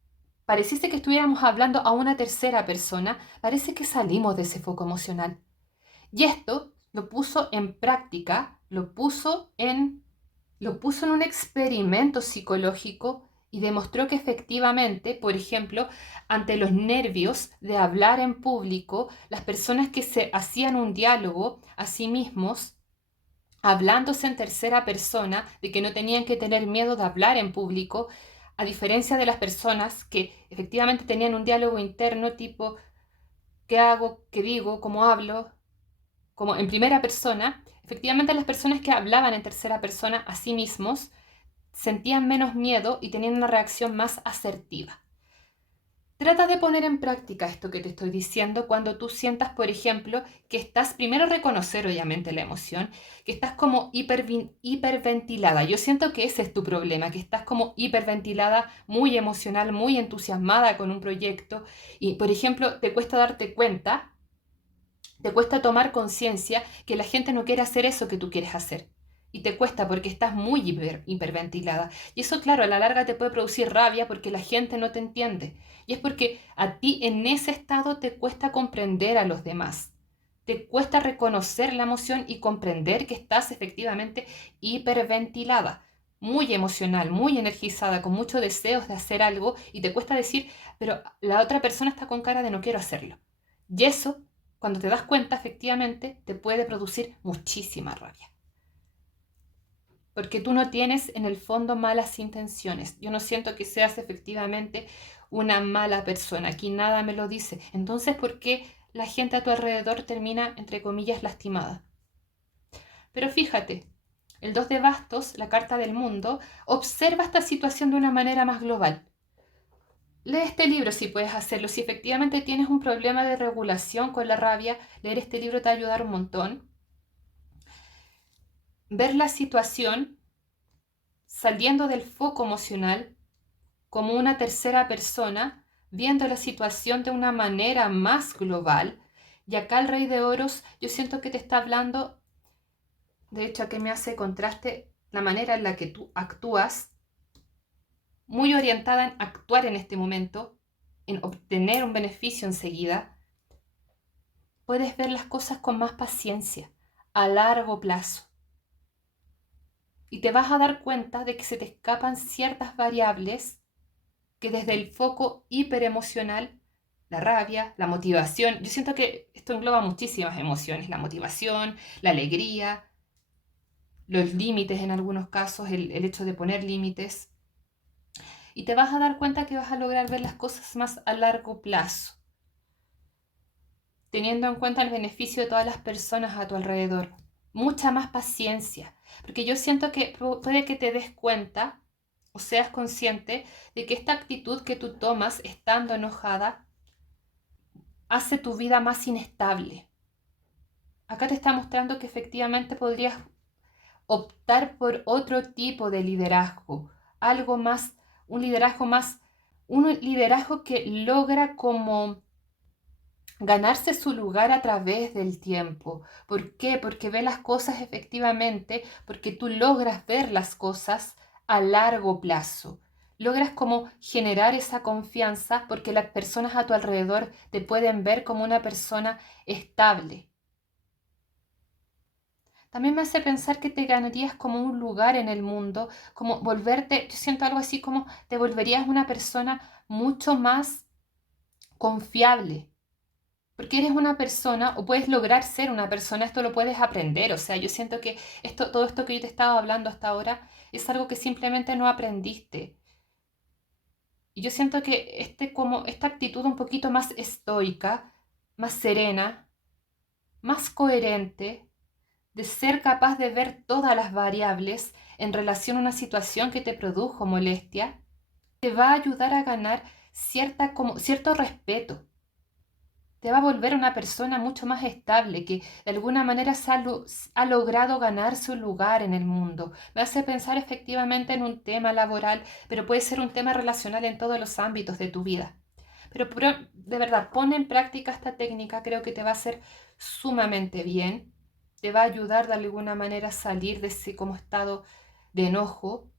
pareciese que estuviéramos hablando a una tercera persona, parece que salimos de ese foco emocional. Y esto lo puso en práctica, lo puso en un experimento psicológico y demostró que efectivamente, por ejemplo, ante los nervios de hablar en público, las personas que se hacían un diálogo a sí mismos hablándose en tercera persona, de que no tenían que tener miedo de hablar en público, a diferencia de las personas que efectivamente tenían un diálogo interno tipo, ¿qué hago? ¿Qué digo? ¿Cómo hablo? Como en primera persona, efectivamente las personas que hablaban en tercera persona a sí mismos sentían menos miedo y tenían una reacción más asertiva. Trata de poner en práctica esto que te estoy diciendo cuando tú sientas, por ejemplo, que estás, primero reconocer obviamente la emoción, que estás como hiperventilada. Yo siento que ese es tu problema, que estás como hiperventilada, muy emocional, muy entusiasmada con un proyecto y, por ejemplo, te cuesta darte cuenta, te cuesta tomar conciencia que la gente no quiere hacer eso que tú quieres hacer. Y te cuesta porque estás muy hiperventilada. Y eso, claro, a la larga te puede producir rabia porque la gente no te entiende. Y es porque a ti en ese estado te cuesta comprender a los demás. Te cuesta reconocer la emoción y comprender que estás efectivamente hiperventilada, muy emocional, muy energizada, con muchos deseos de hacer algo y te cuesta decir, pero la otra persona está con cara de no quiero hacerlo. Y eso, cuando te das cuenta, efectivamente, te puede producir muchísima rabia. Porque tú no tienes en el fondo malas intenciones. Yo no siento que seas efectivamente una mala persona. Aquí nada me lo dice. Entonces, ¿por qué la gente a tu alrededor termina, entre comillas, lastimada? Pero fíjate, el 2 de bastos, la carta del mundo, observa esta situación de una manera más global. Lee este libro si puedes hacerlo. Si efectivamente tienes un problema de regulación con la rabia, leer este libro te va a ayudar un montón. Ver la situación saliendo del foco emocional como una tercera persona, viendo la situación de una manera más global. Y acá el Rey de Oros, yo siento que te está hablando, de hecho, que me hace contraste la manera en la que tú actúas, muy orientada en actuar en este momento, en obtener un beneficio enseguida. Puedes ver las cosas con más paciencia, a largo plazo. Y te vas a dar cuenta de que se te escapan ciertas variables que desde el foco hiperemocional, la rabia, la motivación, yo siento que esto engloba muchísimas emociones, la motivación, la alegría, los límites en algunos casos, el hecho de poner límites, y te vas a dar cuenta que vas a lograr ver las cosas más a largo plazo, teniendo en cuenta el beneficio de todas las personas a tu alrededor. Mucha más paciencia, porque yo siento que puede que te des cuenta o seas consciente de que esta actitud que tú tomas estando enojada hace tu vida más inestable. Acá te está mostrando que efectivamente podrías optar por otro tipo de liderazgo, algo más, un liderazgo más, un liderazgo que logra como ganarse su lugar a través del tiempo. ¿Por qué? Porque ve las cosas efectivamente, porque tú logras ver las cosas a largo plazo. Logras como generar esa confianza porque las personas a tu alrededor te pueden ver como una persona estable. También me hace pensar que te ganarías como un lugar en el mundo, como volverte, yo siento algo así como te volverías una persona mucho más confiable, porque eres una persona o puedes lograr ser una persona, esto lo puedes aprender, o sea, yo siento que todo esto que yo te estaba hablando hasta ahora es algo que simplemente no aprendiste. Y yo siento que como esta actitud un poquito más estoica, más serena, más coherente, de ser capaz de ver todas las variables en relación a una situación que te produjo molestia, te va a ayudar a ganar cierto respeto. Te va a volver una persona mucho más estable, que de alguna manera ha logrado ganarse un lugar en el mundo. Me hace pensar efectivamente en un tema laboral, pero puede ser un tema relacional en todos los ámbitos de tu vida. Pero de verdad, pon en práctica esta técnica, creo que te va a hacer sumamente bien. Te va a ayudar de alguna manera a salir de ese como estado de enojo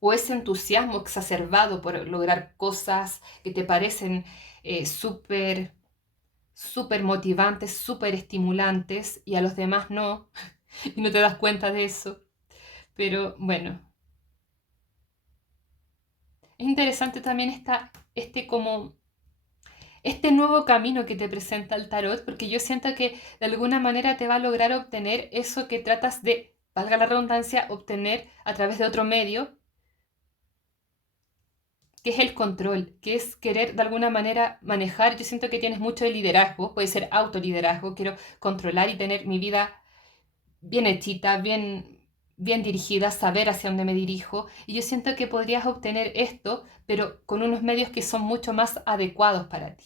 o ese entusiasmo exacerbado por lograr cosas que te parecen súper súper motivantes, súper estimulantes y a los demás no, y no te das cuenta de eso. Pero bueno, es interesante también este como este nuevo camino que te presenta el tarot, porque yo siento que de alguna manera te va a lograr obtener eso que tratas de, valga la redundancia, obtener a través de otro medio, que es el control, que es querer de alguna manera manejar. Yo siento que tienes mucho de liderazgo, puede ser autoliderazgo, quiero controlar y tener mi vida bien hechita, bien dirigida, saber hacia dónde me dirijo. Y yo siento que podrías obtener esto, pero con unos medios que son mucho más adecuados para ti.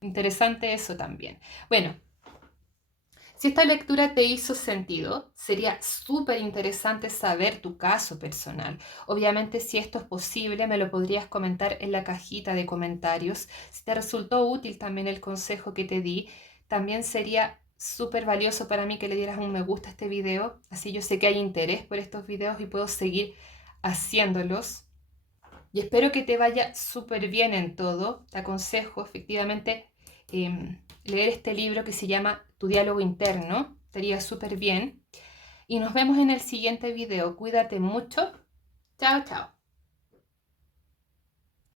Interesante eso también. Bueno, si esta lectura te hizo sentido, sería súper interesante saber tu caso personal. Obviamente, si esto es posible, me lo podrías comentar en la cajita de comentarios. Si te resultó útil también el consejo que te di, también sería súper valioso para mí que le dieras un me gusta a este video. Así yo sé que hay interés por estos videos y puedo seguir haciéndolos. Y espero que te vaya súper bien en todo. Te aconsejo efectivamente leer este libro que se llama Tu diálogo interno. Estaría súper bien. Y nos vemos en el siguiente video. Cuídate mucho. Chao, chao.